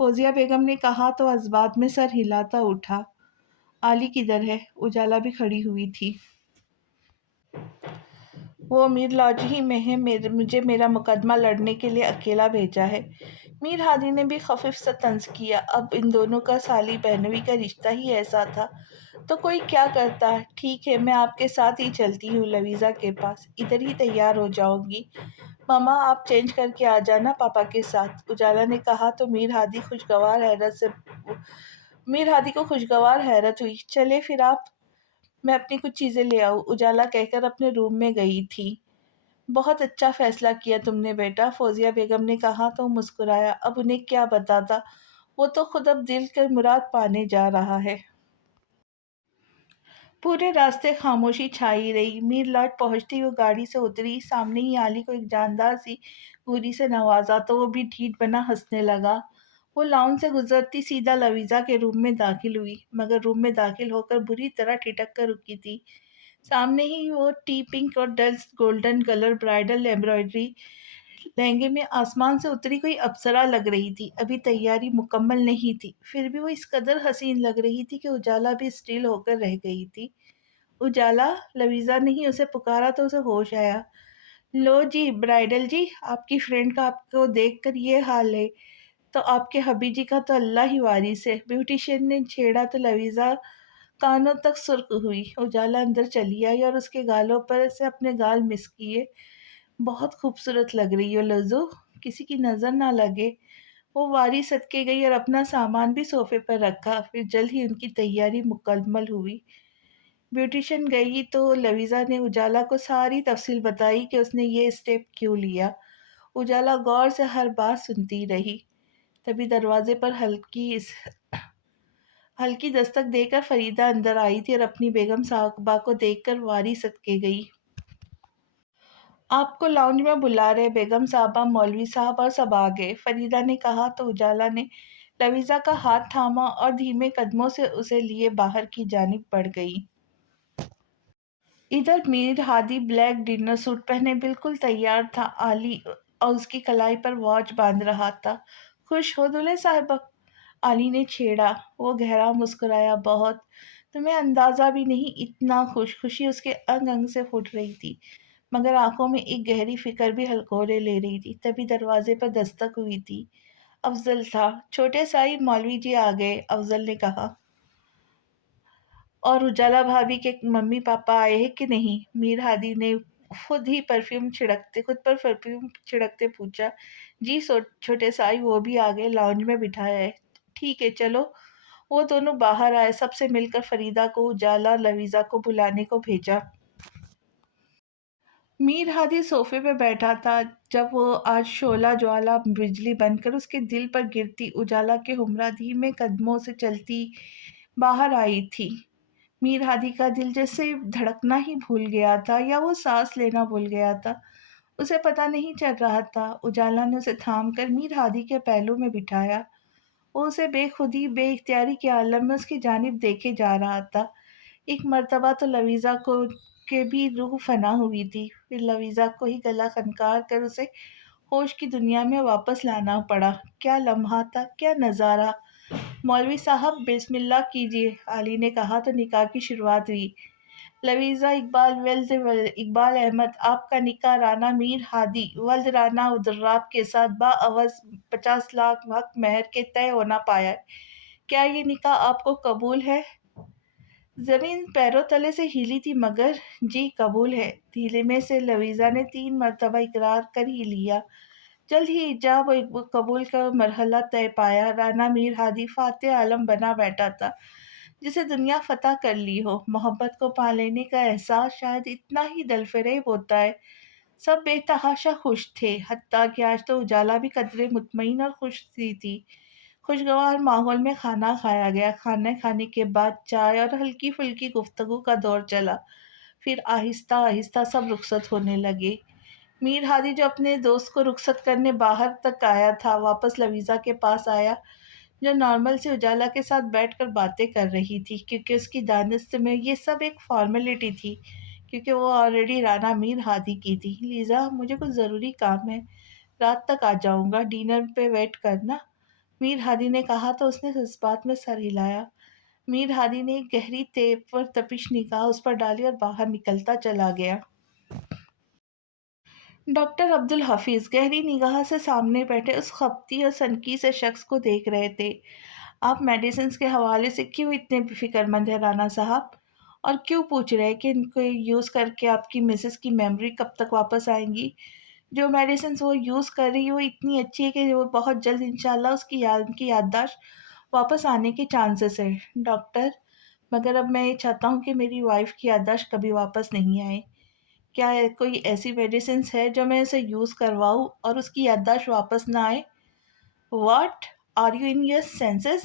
فوزیہ بیگم نے کہا تو اسبات میں سر ہلاتا اٹھا۔ علی کدھر ہے؟ اجالا بھی کھڑی ہوئی تھی۔ وہ میر لاڈج ہی میں ہے، مجھے میرا مقدمہ لڑنے کے لیے اکیلا بھیجا ہے۔ میر ہادی نے بھی خفیف سا طنز کیا۔ اب ان دونوں کا سالی بہنوئی کا رشتہ ہی ایسا تھا تو کوئی کیا کرتا۔ ٹھیک ہے، میں آپ کے ساتھ ہی چلتی ہوں لویزا کے پاس، ادھر ہی تیار ہو جاؤں گی۔ ماما آپ چینج کر کے آ جانا پاپا کے ساتھ، اجالا نے کہا تو میر ہادی کو خوشگوار حیرت ہوئی۔ چلے پھر آپ، میں اپنی کچھ چیزیں لے آؤں، اجالا کہہ کر اپنے روم میں گئی تھی۔ بہت اچھا فیصلہ کیا تم نے بیٹا، فوزیہ بیگم نے کہا تو مسکرایا۔ اب انہیں کیا بتاتا، وہ تو خود اب دل کی مراد پانے جا رہا ہے۔ پورے راستے خاموشی چھائی رہی۔ میر لاڈ پہنچتی وہ گاڑی سے اتری، سامنے ہی علی کو ایک جاندار سی گوری سے نوازا تو وہ بھی ڈھیٹ بنا ہنسنے لگا۔ وہ لاؤنج سے گزرتی سیدھا لویزا کے روم میں داخل ہوئی، مگر روم میں داخل ہو کر بری طرح ٹھٹک کر رکی تھی۔ سامنے ہی وہ ٹی پنک اور ڈل گولڈن کلر برائڈل ایمبرائڈری لہنگے میں آسمان سے اتری کوئی اپسرا لگ رہی تھی۔ ابھی تیاری مکمل نہیں تھی، پھر بھی وہ اس قدر حسین لگ رہی تھی کہ اجالا بھی اسٹل ہو کر رہ گئی تھی۔ اجالا، لویزا نے ہی اسے پکارا تو اسے ہوش آیا۔ لو جی برائڈل جی، آپ کی فرینڈ کا آپ کو دیکھ کر یہ حال ہے تو آپ کے حبی جی کا تو اللہ ہی وارث ہے، بیوٹیشین نے چھیڑا تو لویزا کانوں تک سرخ ہوئی۔ اجالا اندر چلی آئی اور اس کے گالوں پر سے اپنے گال مس کیے۔ بہت خوبصورت لگ رہی ہو لزو، کسی کی نظر نہ لگے۔ وہ واری صدقے گئی اور اپنا سامان بھی صوفے پر رکھا۔ پھر جلد ہی ان کی تیاری مکمل ہوئی۔ بیوٹیشین گئی تو لویزا نے اجالا کو ساری تفصیل بتائی کہ اس نے یہ اسٹیپ کیوں لیا۔ اجالا غور سے ہر بات سنتی رہی۔ تبھی دروازے پر ہلکی دستک دے کر فریدہ اندر آئی تھی اور اپنی بیگم صاحبہ کو دیکھ کر واری صدقے گئی۔ آپ کو لاؤنج میں بلا رہے بیگم صاحبہ، مولوی صاحب اور سب آ گئے، فریدہ نے کہا تو اجالا نے لویزا کا ہاتھ تھاما اور دھیمے قدموں سے اسے لیے باہر کی جانب بڑھ گئی۔ ادھر میر ہادی بلیک ڈنر سوٹ پہنے بالکل تیار تھا، علی اور اس کی کلائی پر واچ باندھ رہا تھا۔ خوش ہو دلہے صاحبہ؟ علی نے چھیڑا۔ وہ گہرا مسکرایا۔ بہت۔ تمہیں اندازہ بھی نہیں اتنا خوشی اس کے انگ انگ سے پھوٹ رہی تھی، مگر آنکھوں میں ایک گہری فکر بھی ہلکورے لے رہی تھی۔ تبھی دروازے پر دستک ہوئی تھی۔ افضل تھا۔ چھوٹے صاحب مولوی جی آ گئے، افضل نے کہا۔ اور اجالا بھابھی کے ممی پاپا آئے ہیں کہ نہیں؟ میر ہادی نے خود پر پرفیوم چھڑکتے پوچھا۔ جی چھوٹے صاحب وہ بھی آ گئے، لاؤنج میں بٹھایا ہے۔ ٹھیک ہے چلو۔ وہ دونوں باہر آئے، سب سے مل کر فریدہ کو، اجالا لویزا کو بلانے کو بھیجا۔ میر ہادی صوفے پہ بیٹھا تھا جب وہ آج شعلہ جوالا بجلی بن کر اس کے دل پر گرتی اجالا کے ہمراہ دھیمے قدموں سے چلتی باہر آئی تھی۔ میر ہادی کا دل جیسے دھڑکنا ہی بھول گیا تھا، یا وہ سانس لینا بھول گیا تھا، اسے پتہ نہیں چل رہا تھا۔ اجالا نے اسے تھام کر میر ہادی کے پہلو میں بٹھایا۔ وہ اسے بے خودی بے اختیاری کے عالم میں اس کی جانب دیکھے جا رہا تھا۔ ایک مرتبہ تو لویزا کو کے بھی روح فنا ہوئی تھی، پھر لویزا کو ہی گلا خنکار کر اسے ہوش کی دنیا میں واپس لانا پڑا۔ کیا لمحہ تھا، کیا نظارہ! مولوی صاحب بسم اللہ کیجیے، علی نے کہا تو نکاح کی شروعات ہوئی۔ لویزا اقبال احمد، آپ کا نکاح رانا میر ہادی ولد رانا عبدالرب کے ساتھ باعوض 50 لاکھ حق مہر کے طے ہونا پایا ہے۔ کیا یہ نکاح آپ کو قبول ہے؟ زمین پیروں تلے سے ہلی تھی، مگر جی قبول ہے، دھیلے میں سے لویزا نے 3 مرتبہ اقرار کر ہی لیا۔ جلد ہی ایجاب و قبول کا مرحلہ طے پایا۔ رانا میر ہادی فاتح عالم بنا بیٹھا تھا، جسے دنیا فتح کر لی ہو۔ محبت کو پا لینے کا احساس شاید اتنا ہی دلفریب ہوتا ہے۔ سب بے تحاشا خوش تھے، حتیٰ کہ آج تو اجالا بھی قدرے مطمئن اور خوش سی تھی۔ خوشگوار ماحول میں کھانا کھایا گیا۔ کھانا کھانے کے بعد چائے اور ہلکی پھلکی گفتگو کا دور چلا۔ پھر آہستہ آہستہ سب رخصت ہونے لگے۔ میر ہادی جو اپنے دوست کو رخصت کرنے باہر تک آیا تھا، واپس لویزا کے پاس آیا، جو نارمل سے اجالا کے ساتھ بیٹھ کر باتیں کر رہی تھی، کیونکہ اس کی دانست میں یہ سب ایک فارمیلٹی تھی، کیونکہ وہ آلریڈی رانا میر ہادی کی تھی۔ لیزا، مجھے کچھ ضروری کام ہے، رات تک آ جاؤں گا، ڈنر پہ ویٹ کرنا، میر ہادی نے کہا تو اس نے اس بات میں سر ہلایا۔ میر ہادی نے ایک گہری تیب پر تپش نگاہ اس پر ڈالی اور باہر نکلتا چلا گیا۔ ڈاکٹر عبدالحفیظ گہری نگاہ سے سامنے بیٹھے اس خپتی اور سنکی سے شخص کو دیکھ رہے تھے۔ آپ میڈیسنز کے حوالے سے کیوں اتنے فکر مند ہیں رانا صاحب؟ اور کیوں پوچھ رہے کہ ان کو یوز کر کے آپ کی مسز کی میموری کب تک واپس آئیں گی؟ جو میڈیسنز وہ یوز کر رہی ہے وہ اتنی اچھی ہے کہ وہ بہت جلد انشاءاللہ اس کی یادداشت واپس آنے کے چانسز ہیں ڈاکٹر، مگر اب میں یہ چاہتا ہوں کہ میری وائف کی یادداشت کبھی واپس نہیں آئے۔ کیا کوئی ایسی میڈیسنز ہے جو میں اسے یوز کرواؤں اور اس کی یادداشت واپس نہ آئے؟ What are you in your senses?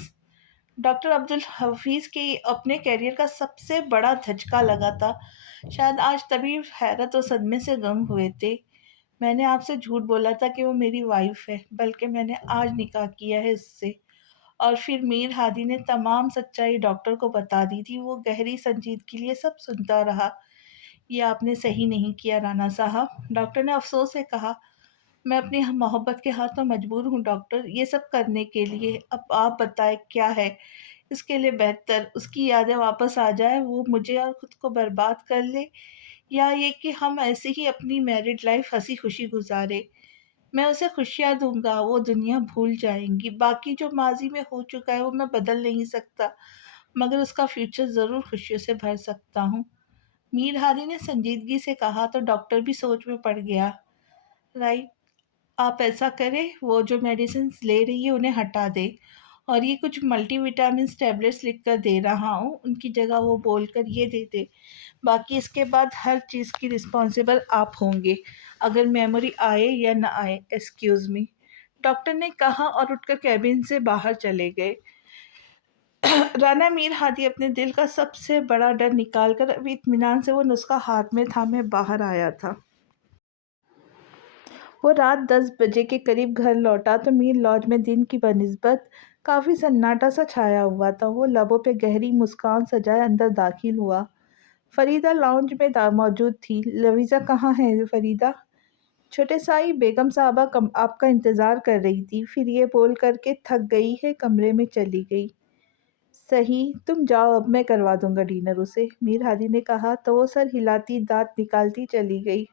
Doctor Abdul Hafeez کے اپنے کیریئر کا سب سے بڑا دھچکا لگا تھا، شاید آج تبھی حیرت و صدمے سے گم ہوئے تھے۔ میں نے آپ سے جھوٹ بولا تھا کہ وہ میری وائف ہے، بلکہ میں نے آج نکاح کیا ہے اس سے۔ اور پھر میر ہادی نے تمام سچائی ڈاکٹر کو بتا دی تھی۔ وہ گہری سنجیدگی لیے سب سنتا رہا۔ یہ آپ نے صحیح نہیں کیا رانا صاحب، ڈاکٹر نے افسوس سے کہا۔ میں اپنی محبت کے ہاتھوں مجبور ہوں ڈاکٹر، یہ سب کرنے کے لیے۔ اب آپ بتائیں کیا ہے اس کے لیے بہتر؟ اس کی یادیں واپس آ جائے، وہ مجھے اور خود کو برباد کر لے، یا یہ کہ ہم ایسے ہی اپنی میرڈ لائف ہنسی خوشی گزارے؟ میں اسے خوشیاں دوں گا، وہ دنیا بھول جائیں گی۔ باقی جو ماضی میں ہو چکا ہے وہ میں بدل نہیں سکتا، مگر اس کا فیوچر ضرور خوشیوں سے بھر سکتا ہوں۔ میر ہادی نے سنجیدگی سے کہا تو ڈاکٹر بھی سوچ میں پڑ گیا۔ رائٹ، آپ ایسا کریں، وہ جو میڈیسنز لے رہی ہے انہیں ہٹا دیں، اور یہ کچھ ملٹی وٹامنس ٹیبلٹس لکھ کر دے رہا ہوں، ان کی جگہ وہ بول کر یہ دے دے۔ باقی اس کے بعد ہر چیز کی رسپانسبل آپ ہوں گے، اگر میموری آئے یا نہ آئے۔ ایکسکیوز می، ڈاکٹر نے کہا اور اٹھ کر کیبن سے باہر چلے گئے۔ رانا میر ہادی اپنے دل کا سب سے بڑا ڈر نکال کر اب اطمینان سے وہ نسخہ ہاتھ میں تھامے باہر آیا تھا۔ وہ رات 10 بجے کے قریب گھر لوٹا تو میر لاج میں دن کی بنسبت کافی سناٹا سا چھایا ہوا تھا۔ وہ لبوں پہ گہری مسکان سجائے اندر داخل ہوا۔ فریدہ لاؤنج میں موجود تھی۔ لویزا کہاں ہے فریدہ؟ چھوٹے صاحب، بیگم صاحبہ آپ کا انتظار کر رہی تھی، پھر یہ بول کر کے تھک گئی ہے کمرے میں چلی گئی۔ صحیح، تم جاؤ، اب میں کروا دوں گا ڈنر اسے، میر ہادی نے کہا تو وہ سر ہلاتی دانت نکالتی چلی گئی۔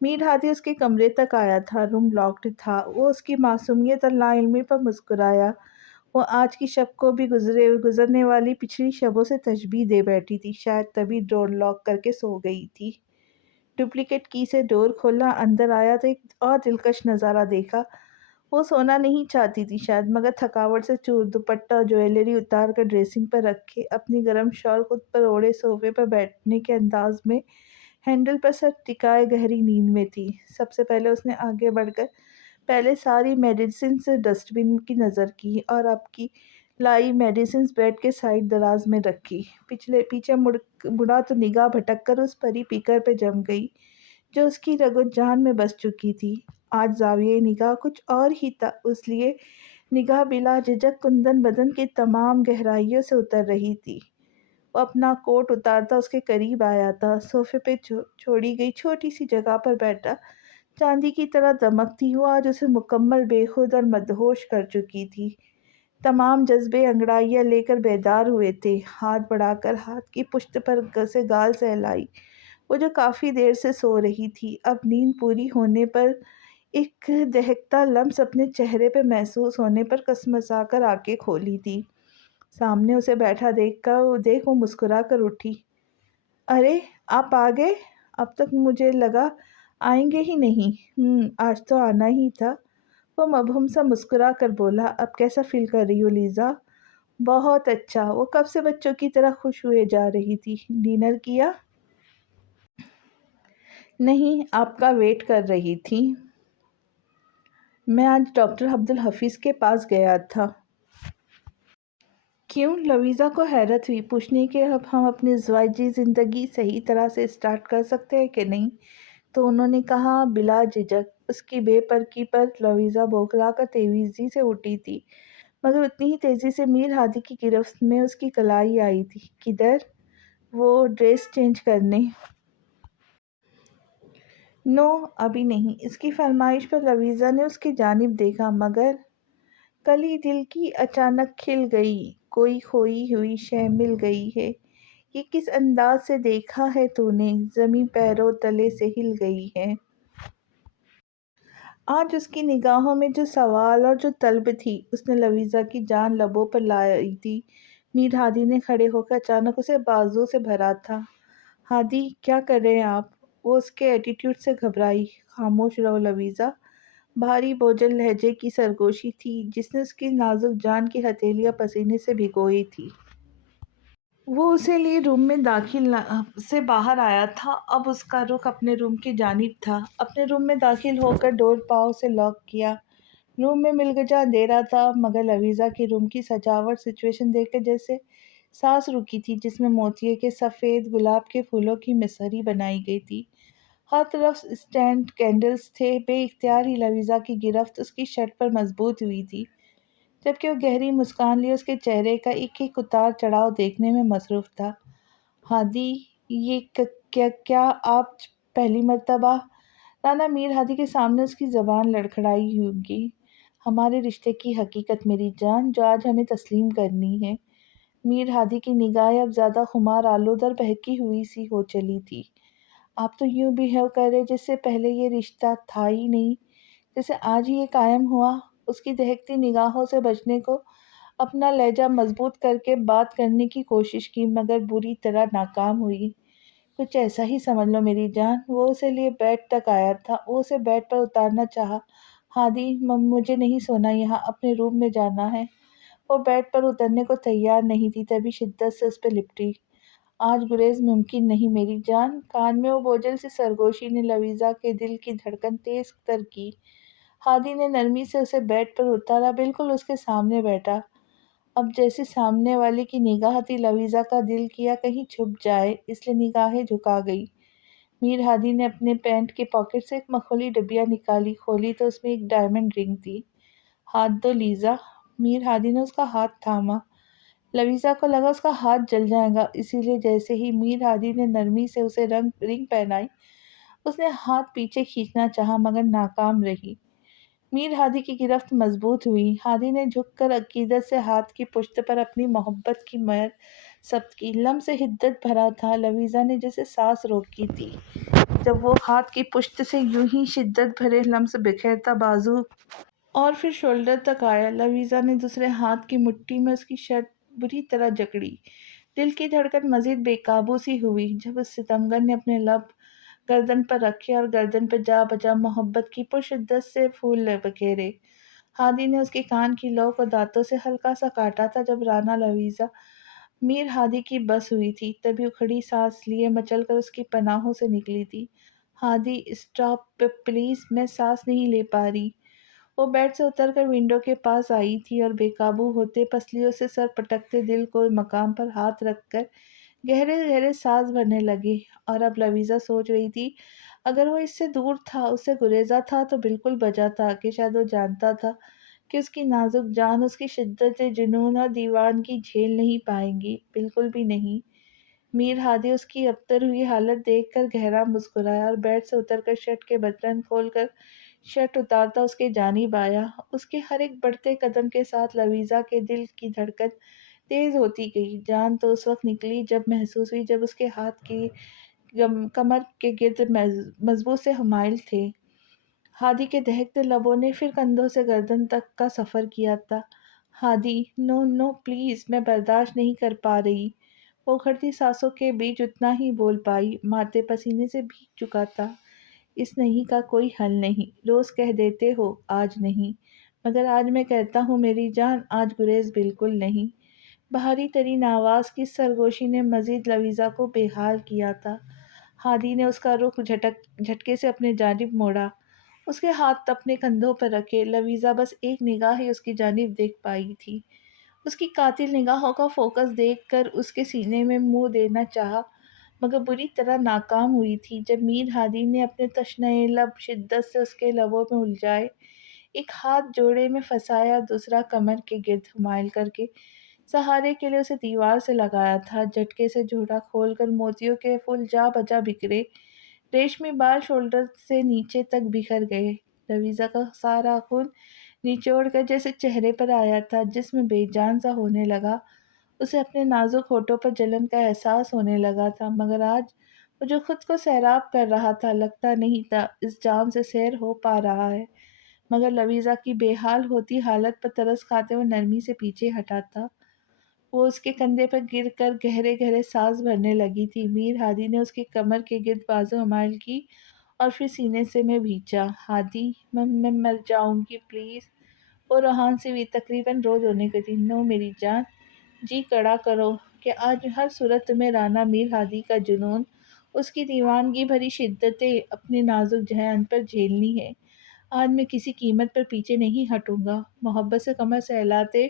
میر ہادی اس کے کمرے تک آیا تھا، روم لاکڈ تھا۔ وہ اس کی معصومیت اور لا علمی پر مسکرایا۔ وہ آج کی شب کو بھی گزرنے والی پچھلی شبوں سے تشبیہ دے بیٹھی تھی، شاید تبھی ڈور لاک کر کے سو گئی تھی۔ ڈپلیکیٹ کی سے ڈور کھولا، اندر آیا تو ایک اور دلکش نظارہ دیکھا۔ وہ سونا نہیں چاہتی تھی شاید، مگر تھکاوٹ سے چور دوپٹہ اور جویلری اتار کر ڈریسنگ پر رکھے، اپنی گرم شال خود پر اوڑھے صوفے پر بیٹھنے کے انداز میں ہینڈل پر سر ٹکائے گہری نیند میں تھی۔ سب سے پہلے اس نے آگے بڑھ کر پہلے ساری میڈیسنز ڈسٹ بن کی نظر کی اور اب کی لائی میڈیسنز بیڈ کے سائڈ دراز میں رکھی۔ پیچھے مڑا تو نگاہ بھٹک کر اس پری پیکر پہ جم گئی جو اس کی رگ و جان میں بس چکی تھی۔ آج زاویہ نگاہ کچھ اور ہی تھا، اس لیے نگاہ بلا جھجک کندن بدن کی تمام گہرائیوں سے اتر رہی تھی۔ وہ اپنا کوٹ اتارتا اس کے قریب آیا تھا، صوفے پہ چھوڑی گئی چھوٹی سی جگہ پر بیٹھا، چاندی کی طرح دمکتی۔ وہ آج اسے مکمل بے خود اور مدہوش کر چکی تھی۔ تمام جذبے انگڑائیاں لے کر بیدار ہوئے تھے۔ ہاتھ بڑھا کر ہاتھ کی پشت پر سے گال سہلائی، وہ جو کافی دیر سے سو رہی تھی، اب نیند پوری ہونے پر ایک دہکتا لمس اپنے چہرے پہ محسوس ہونے پر کسمسا کر آنکھیں کھولی تھی۔ سامنے اسے بیٹھا دیکھ وہ مسکرا کر اٹھی۔ ارے آپ آ گئے؟ اب تک مجھے لگا آئیں گے ہی نہیں۔ آج تو آنا ہی تھا، وہ مبہم سا مسکرا کر بولا۔ اب کیسا فیل کر رہی ہو لیزا؟ بہت اچھا، وہ کب سے بچوں کی طرح خوش ہوئے جا رہی تھی۔ ڈنر کیا؟ نہیں، آپ کا ویٹ کر رہی تھی۔ میں آج ڈاکٹر عبدالحفیظ کے پاس گیا تھا۔ کیوں؟ لویزا کو حیرت ہوئی، پوچھنے کہ اب ہم اپنی ازدواجی زندگی صحیح طرح سے اسٹارٹ کر سکتے ہیں کہ نہیں، تو انہوں نے کہا بلا جھجک۔ اس کی بے پرکی پر لویزا بوکھلا کر تیزی سے اٹھی تھی، مگر اتنی ہی تیزی سے میر ہادی کی گرفت میں اس کی کلائی آئی تھی۔ کدھر؟ وہ ڈریس چینج کرنے۔ نو، ابھی نہیں۔ اس کی فرمائش پر لویزا نے اس کی جانب دیکھا، مگر کلی دل کی اچانک کھل گئی۔ کوئی کھوئی ہوئی شے مل گئی ہے۔ یہ کس انداز سے دیکھا ہے تو نے؟ زمیں پیروں تلے سے ہل گئی ہے۔ آج اس کی نگاہوں میں جو سوال اور جو طلب تھی، اس نے لویزا کی جان لبوں پر لائی تھی۔ میر ہادی نے کھڑے ہو کر اچانک اسے بازو سے بھرا تھا۔ ہادی، کیا کر رہے ہیں آپ؟ وہ اس کے ایٹیٹیوڈ سے گھبرائی۔ خاموش رہو لویزا، بھاری بوجھل لہجے کی سرگوشی تھی جس نے اس کی نازک جان کی ہتھیلیاں پسینے سے بھگوئی تھی۔ وہ اسے لیے روم میں داخل سے باہر آیا تھا، اب اس کا رخ اپنے روم کی جانب تھا۔ اپنے روم میں داخل ہو کر ڈور پاؤں سے لاک کیا۔ روم میں ملگجا اندھیرا تھا، مگر لویزا کے روم کی سجاوٹ سچویشن دیکھ کر جیسے سانس رکی تھی، جس میں موتیے کے سفید گلاب کے پھولوں کی مصری بنائی گئی تھی۔ ہر طرف اسٹینڈ کینڈلز تھے۔ بے اختیار ہی لویزا کی گرفت اس کی شرٹ پر مضبوط ہوئی تھی، جبکہ وہ گہری مسکان لیے اس کے چہرے کا ایک ایک اتار چڑھاؤ دیکھنے میں مصروف تھا۔ ہادی، یہ کیا آپ پہلی مرتبہ؟ رانا میر ہادی کے سامنے اس کی زبان لڑکھڑائی ہوگی۔ ہمارے رشتے کی حقیقت میری جان، جو آج ہمیں تسلیم کرنی ہے۔ میر ہادی کی نگاہیں اب زیادہ خمار آلود اور بہکی ہوئی سی ہو چلی تھی۔ آپ تو یوں بیہیو کر رہے جیسے پہلے یہ رشتہ تھا ہی نہیں، جیسے آج ہی یہ قائم ہوا۔ اس کی دہکتی نگاہوں سے بچنے کو اپنا لہجہ مضبوط کر کے بات کرنے کی کوشش کی، مگر بری طرح ناکام ہوئی۔ کچھ ایسا ہی سمجھ لو میری جان۔ وہ اسے لیے بیڈ تک آیا تھا، وہ اسے بیڈ پر اتارنا چاہا۔ ہادی، مجھے نہیں سونا یہاں، اپنے روم میں جانا ہے۔ وہ بیڈ پر اترنے کو تیار نہیں تھی، تبھی شدت سے اس پہ لپٹی۔ آج گریز ممکن نہیں میری جان۔ کان میں وہ بوجھل سی سرگوشی نے لویزا کے دل کی دھڑکن تیز تر کی۔ ہادی نے نرمی سے اسے بیڈ پر اتارا، بالکل اس کے سامنے بیٹھا۔ اب جیسی سامنے والے کی نگاہ تھی، لویزا کا دل کیا کہیں چھپ جائے، اس لیے نگاہیں جھکا گئی۔ میر ہادی نے اپنے پینٹ کے پاکٹ سے ایک مخملی ڈبیا نکالی، کھولی تو اس میں ایک ڈائمنڈ رنگ تھی۔ ہاتھ دو لیزا۔ میر ہادی نے اس کا ہاتھ تھاما۔ لویزا کو لگا اس کا ہاتھ جل جائے گا، اسی لیے جیسے ہی میر ہادی نے نرمی سے اسے رنگ پہنائی، اس نے ہاتھ پیچھے کھینچنا چاہا مگر ناکام رہی۔ میر ہادی کی گرفت مضبوط ہوئی۔ ہادی نے جھک کر عقیدت سے ہاتھ کی پشت پر اپنی محبت کی مہر ثبت کی۔ لمس حدت بھرا تھا، لویزا نے جیسے سانس روکی تھی جب وہ ہاتھ کی پشت سے یوں ہی شدت بھرے لمس بکھیرتا بازو اور پھر شولڈر تک آیا۔ لویزا نے دوسرے ہاتھ کی مٹھی میں اس کی شرٹ بری طرح جکڑی۔ دل کی دھڑکن مزید بے قابو سی ہوئی جب اس ستمگر نے اپنے لب گردن پر رکھے اور گردن پہ جا بجا محبت کی پرشدت سے پھول بکھیرے۔ ہادی نے اس کے کان کی لو کو دانتوں سے ہلکا سا کاٹا تھا جب رانا لویزا میر ہادی کی بس ہوئی تھی، تبھی اکھڑی سانس لیے مچل کر اس کی پناہوں سے نکلی تھی۔ ہادی اسٹاپ پلیز، میں سانس نہیں لے پا رہی۔ وہ بیڈ سے اتر کر ونڈو کے پاس آئی تھی اور بے قابو ہوتے پسلیوں سے سر پٹکتے دل کو مقام پر ہاتھ رکھ کر گہرے گہرے سانس بھرنے لگے۔ اور اب لویزا سوچ رہی تھی اگر وہ اس سے دور تھا، اس سے گریزا تھا تو بالکل بجا تھا کہ شاید وہ جانتا تھا کہ اس کی نازک جان اس کی شدت جنون اور دیوانگی جھیل نہیں پائیں گی، بالکل بھی نہیں۔ میر ہادی اس کی ابتر ہوئی حالت دیکھ کر گہرا مسکرایا اور بیڈ سے اتر کر شرٹ کے بٹن کھول کر شرٹ اتارتا اس کے جانب آیا۔ اس کے ہر ایک بڑھتے قدم کے ساتھ لویزا کے دل کی دھڑکن تیز ہوتی گئی۔ جان تو اس وقت نکلی جب محسوس ہوئی جب اس کے ہاتھ کی کمر کے گرد مضبوط سے حمائل تھے۔ ہادی کے دہکتے لبوں نے پھر کندھوں سے گردن تک کا سفر کیا تھا۔ ہادی، نو نو پلیز، میں برداشت نہیں کر پا رہی۔ وہ اکھڑتی سانسوں کے بیچ اتنا ہی بول پائی، ماتھے پسینے سے بھیگ چکا تھا۔ اس نہیں کا کوئی حل نہیں، روز کہہ دیتے ہو آج نہیں، مگر آج میں کہتا ہوں میری جان، آج گریز بالکل نہیں۔ بھاری ترین آواز کی سرگوشی نے مزید لویزا کو بے حال کیا تھا۔ ہادی نے اس کا رخ جھٹکے سے اپنے جانب موڑا، اس کے ہاتھ اپنے کندھوں پر رکھے۔ لویزا بس ایک نگاہ ہی اس کی جانب دیکھ پائی تھی۔ اس کی قاتل نگاہوں کا فوکس دیکھ کر اس کے سینے میں منہ دینا چاہا مگر بری طرح ناکام ہوئی تھی جب میر ہادی نے اپنے تشنئے لب شدت سے اس کے لبوں میں الجھائے، ایک ہاتھ جوڑے میں پھنسایا، دوسرا کمر کے گرد حمائل کر کے سہارے کے لیے اسے دیوار سے لگایا تھا۔ جھٹکے سے جھولا کھول کر موتیوں کے پھول جا بجا بکھرے ریشمی بال شولڈر سے نیچے تک بکھر گئے۔ لویزا کا سارا خون نچوڑ کر جیسے چہرے پر آیا تھا، جسم بے جان سا ہونے لگا۔ اسے اپنے نازک ہونٹوں پر جلن کا احساس ہونے لگا تھا مگر آج وہ جو خود کو سیراب کر رہا تھا لگتا نہیں تھا اس جام سے سیر ہو پا رہا ہے۔ مگر لویزا کی بے حال ہوتی حالت پر ترس کھاتے ہوئے نرمی سے پیچھے ہٹا تھا۔ وہ اس کے کندھے پر گر کر گہرے گہرے سانس بھرنے لگی تھی۔ میر ہادی نے اس کی کمر کے گرد بازو حمائل کی اور پھر سینے سے میں بھینچا۔ ہادی، میں مر جاؤں گی پلیز۔ وہ روحان سے بھی تقریباً روز ہونے کو تھی۔ نو میری جان، جی کڑا کرو کہ آج ہر صورت تمہیں رانا میر ہادی کا جنون، اس کی دیوانگی بھری شدتیں اپنی نازک ذہن پر جھیلنی ہے۔ آج میں کسی قیمت پر پیچھے نہیں ہٹوں گا۔ محبت سے کمر سہلاتے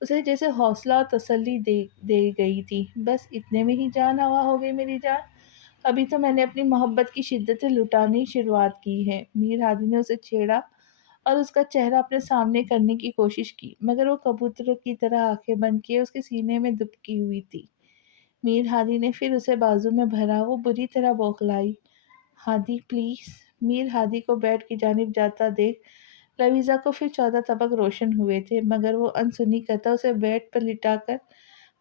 اسے جیسے حوصلہ اور تسلی دے گئی تھی۔ بس اتنے میں ہی جان ہوا ہو گئی میری جان، ابھی تو میں نے اپنی محبت کی شدتیں لٹانی شروعات کی ہے۔ میر ہادی نے اسے چھیڑا اور اس کا چہرہ اپنے سامنے کرنے کی کوشش کی مگر وہ کبوتروں کی طرح آنکھیں بند کیے اس کے سینے میں دبکی ہوئی تھی۔ میر ہادی نے پھر اسے بازو میں بھرا، وہ بری طرح بوکھلائی۔ ہادی پلیز۔ میر ہادی کو بیڈ کی جانب جاتا دیکھ لویزا کو پھر 14 طبق روشن ہوئے تھے مگر وہ انسنی قطع اسے بیڈ پر لٹا کر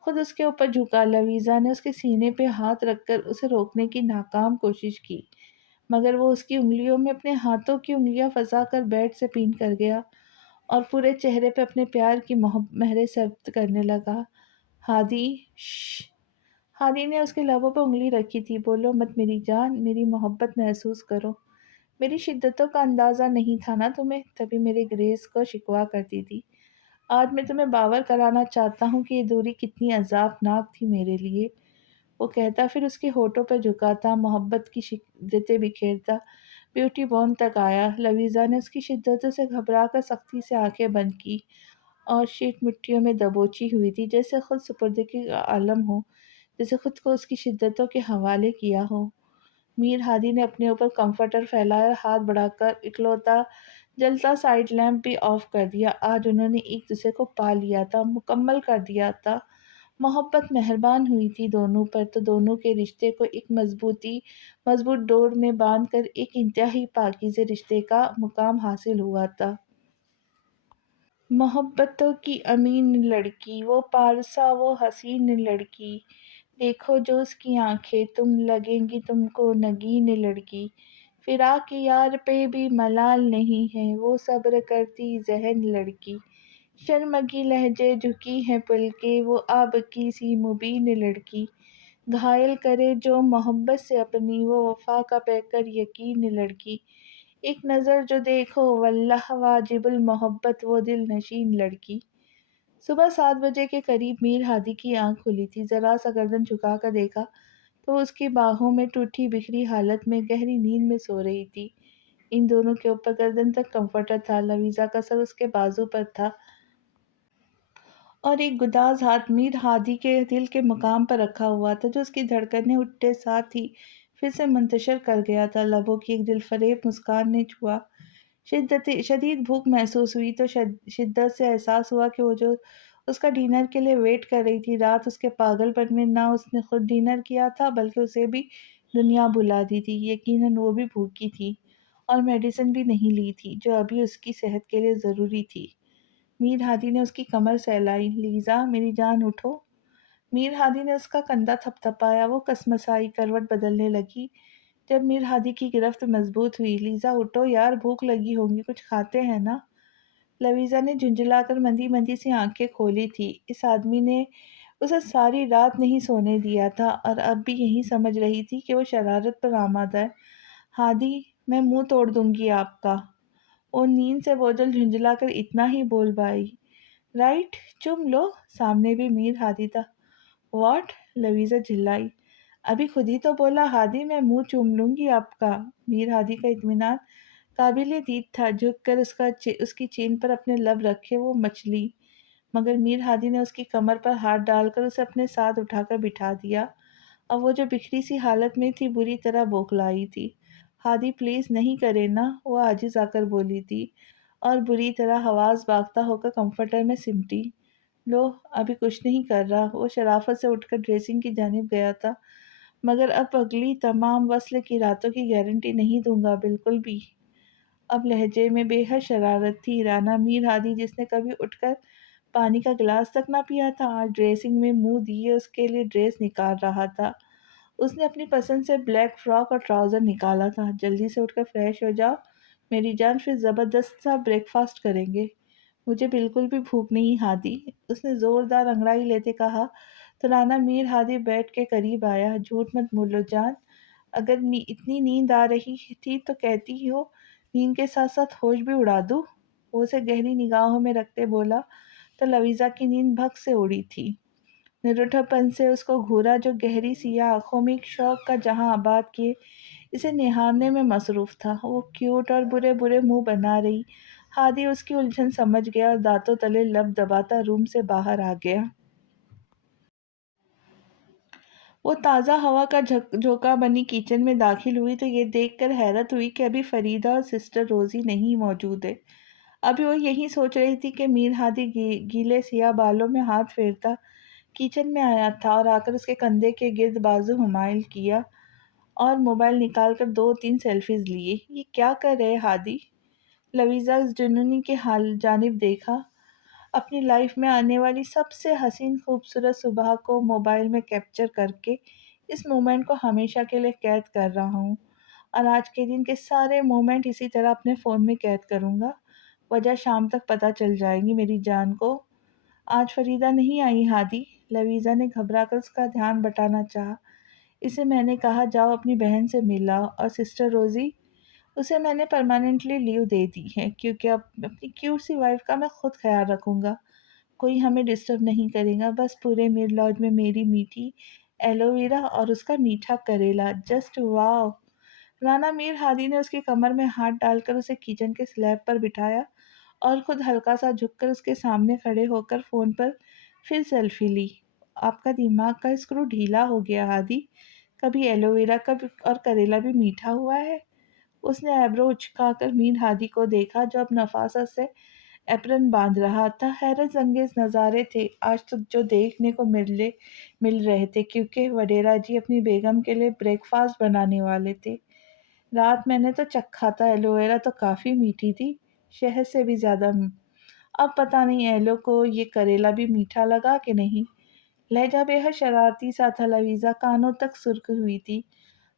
خود اس کے اوپر جھکا۔ لویزا نے اس کے سینے پہ ہاتھ رکھ کر اسے روکنے کی ناکام کوشش کی مگر وہ اس کی انگلیوں میں اپنے ہاتھوں کی انگلیاں پھنسا کر بیڈ سے پین کر گیا اور پورے چہرے پہ اپنے پیار کی مہریں ثبت کرنے لگا۔ ہادی، شش۔ ہادی نے اس کے لبوں پہ انگلی رکھی تھی۔ بولو مت میری جان، میری محبت محسوس کرو۔ میری شدتوں کا اندازہ نہیں تھا نا تمہیں، تبھی میرے گریز کو شکوا کرتی تھی۔ آج میں تمہیں باور کرانا چاہتا ہوں کہ یہ دوری کتنی عذابناک تھی میرے لیے۔ وہ کہتا پھر اس کے ہونٹوں پہ جھکاتا، محبت کی شدتیں بکھیرتا، بیوٹی بون تک آیا۔ لویزا نے اس کی شدتوں سے گھبرا کر سختی سے آنکھیں بند کی اور شیٹ مٹھیوں میں دبوچی ہوئی تھی جیسے خود سپردگی کا عالم ہو، جیسے خود کو اس کی شدتوں کے حوالے کیا ہو۔ میر ہادی نے اپنے اوپر کمفرٹر پھیلایا اور ہاتھ بڑھا کر اکلوتا جلتا سائیڈ لیمپ بھی آف کر دیا۔ آج انہوں نے ایک دوسرے کو پا لیا تھا، مکمل کر دیا تھا۔ محبت مہربان ہوئی تھی دونوں پر تو دونوں کے رشتے کو ایک مضبوط ڈور میں باندھ کر ایک انتہائی پاکیزہ رشتے کا مقام حاصل ہوا تھا۔ محبتوں کی امین لڑکی، وہ پارسا وہ حسین لڑکی، دیکھو جو اس کی آنکھیں، تم لگیں گی تم کو نگین لڑکی، فراق یار پہ بھی ملال نہیں ہے، وہ صبر کرتی ذہن لڑکی، شرمگی لہجے جھکی ہے پلکیں، وہ آب کی سی مبین لڑکی، گھائل کرے جو محبت سے اپنی، وہ وفا کا پیکر یقین لڑکی، ایک نظر جو دیکھو واللہ واجب المحبت وہ دل نشین لڑکی۔ صبح 7 بجے کے قریب میر ہادی کی آنکھ کھلی تھی، ذرا سا گردن جھکا کر دیکھا تو اس کی باہوں میں ٹوٹی بکھری حالت میں گہری نیند میں سو رہی تھی۔ ان دونوں کے اوپر گردن تک کمفرٹر تھا، لویزا کا سر اس کے بازو پر تھا اور ایک گداز ہاتھ میر ہادی کے دل کے مقام پر رکھا ہوا تھا جو اس کی دھڑکنیں اٹھتے ساتھ ہی پھر سے منتشر کر گیا تھا۔ لبوں کی ایک دل فریب مسکان نے چھوا، شدید بھوک محسوس ہوئی تو شدت سے احساس ہوا کہ وہ جو اس کا ڈنر کے لیے ویٹ کر رہی تھی، رات اس کے پاگل پن میں نہ اس نے خود ڈنر کیا تھا بلکہ اسے بھی دنیا بھلا دی تھی۔ یقیناً وہ بھی بھوکی تھی اور میڈیسن بھی نہیں لی تھی جو ابھی اس کی صحت کے لیے ضروری تھی۔ میر ہادی نے اس کی کمر سہلائی، لیزا میری جان اٹھو۔ میر ہادی نے اس کا کندھا تھپ تھپایا، وہ کسمسائی کروٹ بدلنے لگی۔ جب میر ہادی کی گرفت مضبوط ہوئی، لیزا اٹھو یار، بھوک لگی ہوگی، کچھ کھاتے ہیں نا؟ لویزا نے جھنجھلا کر مندی مندی سی آنکھیں کھولی تھی۔ اس آدمی نے اسے ساری رات نہیں سونے دیا تھا اور اب بھی یہی سمجھ رہی تھی کہ وہ شرارت پر آمادہ ہے۔ ہادی، میں منہ توڑ دوں گی آپ کا۔ وہ نیند سے بوجھل جھنجھلا کر اتنا ہی بول پائی۔ رائٹ، چم لو۔ سامنے بھی میر ہادی تھا۔ واٹ؟ لویزا جھلائی۔ ابھی خود ہی تو بولا ہادی، میں منہ چوم لوں گی آپ کا۔ میر ہادی کا اطمینان قابل دید تھا، جھک کر اس کی چین پر اپنے لب رکھے وہ مچلی، مگر میر ہادی نے اس کی کمر پر ہاتھ ڈال کر اسے اپنے ساتھ اٹھا کر بٹھا دیا اور وہ جو بکھری سی حالت میں تھی بری طرح بوکھلائی تھی۔ ہادی پلیز نہیں کرے نا، وہ عاجز آ کر بولی تھی اور بری طرح حواس باختہ ہو کر کمفرٹر میں سمٹی۔ لو، ابھی کچھ نہیں کر رہا۔ وہ شرافت سے اٹھ کر ڈریسنگ کی جانب گیا تھا، مگر اب اگلی تمام وصل کی راتوں کی گارنٹی نہیں دوں گا بالکل بھی۔ اب لہجے میں بے حد شرارت تھی۔ رانا میر ہادی، جس نے کبھی اٹھ کر پانی کا گلاس تک نہ پیا تھا، آج ڈریسنگ میں منہ دیے اس کے لیے ڈریس نکال رہا تھا۔ اس نے اپنی پسند سے بلیک فراک اور ٹراؤزر نکالا تھا۔ جلدی سے اٹھ کر فریش ہو جاؤ میری جان، پھر زبردست سا بریک فاسٹ کریں گے۔ مجھے بالکل بھی بھوک نہیں ہادی، اس نے زوردار انگڑائی لیتے کہا تو رانا میر ہادی بیٹھ کے قریب آیا۔ جھوٹ مت بولو جان، اگر اتنی نیند آ رہی تھی تو کہتی ہو نیند کے ساتھ ساتھ ہوش بھی اڑا دوں۔ وہ اسے گہری نگاہوں میں رکھتے بولا تو لویزا کی نیند بھگ سے اڑی تھی۔ نروٹھا پن سے اس کو گھورا جو گہری سیاہ آنکھوں میں ایک شوق کا جہاں آباد کیے اسے نہارنے میں مصروف تھا۔ وہ کیوٹ اور برے برے منہ بنا رہی۔ ہادی اس کی الجھن سمجھ گیا اور دانتوں تلے لب دباتا روم سے باہر آ گیا۔ وہ تازہ ہوا کا جھونکا بنی کچن میں داخل ہوئی تو یہ دیکھ کر حیرت ہوئی کہ ابھی فریدہ اور سسٹر روزی نہیں موجود ہے۔ ابھی وہ یہی سوچ رہی تھی کہ میر ہادی گیلے سیاہ بالوں میں ہاتھ پھیرتا کچن میں آیا تھا اور آ کر اس کے کندھے کے گرد بازو حمائل کیا اور موبائل نکال کر 2 3 سیلفیز لیے۔ یہ کیا کر رہے ہادی؟ لویزا اس جنونی کے جانب دیکھا۔ اپنی لائف میں آنے والی سب سے حسین خوبصورت صبح کو موبائل میں کیپچر کر کے اس مومنٹ کو ہمیشہ کے لیے قید کر رہا ہوں اور آج کے دن کے سارے مومنٹ اسی طرح اپنے فون میں قید کروں گا۔ وجہ شام تک پتہ چل جائے گی میری جان کو۔ آج فریدہ نہیں آئی ہادی؟ لویزا نے گھبرا کر اس کا دھیان بٹانا چاہا۔ اسے میں نے کہا جاؤ اپنی بہن سے مل آؤ۔ اور سسٹر روزی؟ اسے میں نے پرماننٹلی لیو دے دی ہے کیونکہ اب اپنی کیوٹ سی وائف کا میں خود خیال رکھوں گا۔ کوئی ہمیں ڈسٹرب نہیں کرے گا، بس پورے میر لاج میں میری میٹھی ایلو ویرا اور اس کا میٹھا کریلا، جسٹ واو۔ رانا میر ہادی نے اس کی کمر میں ہاتھ ڈال کر اسے کچن کے سلیب پر بٹھایا اور خود ہلکا سا جھک کر اس کے سامنے کھڑے ہو کر فون پر پھر سیلفی لی۔ آپ کا دماغ کا اسکرو ڈھیلا ہو گیا ہادی، کبھی ایلو ویرا اور کریلا بھی میٹھا ہوا ہے؟ اس نے ایبرو اچکا کر میر ہادی کو دیکھا جو اب نفاست سے ایپرن باندھ رہا تھا۔ حیرت انگیز نظارے تھے آج تک جو دیکھنے کو مل رہے تھے کیونکہ وڈیرا جی اپنی بیگم کے لیے بریک فاسٹ بنانے والے تھے۔ رات میں نے تو چکھا تھا، ایلو ویرا تو کافی میٹھی تھی، شہد سے بھی زیادہ۔ اب پتہ نہیں ایلو کو یہ کریلا بھی میٹھا لگا کہ نہیں۔ لہجہ بے حد شرارتی سا تھا، لویزا کانوں تک سرخ ہوئی تھی۔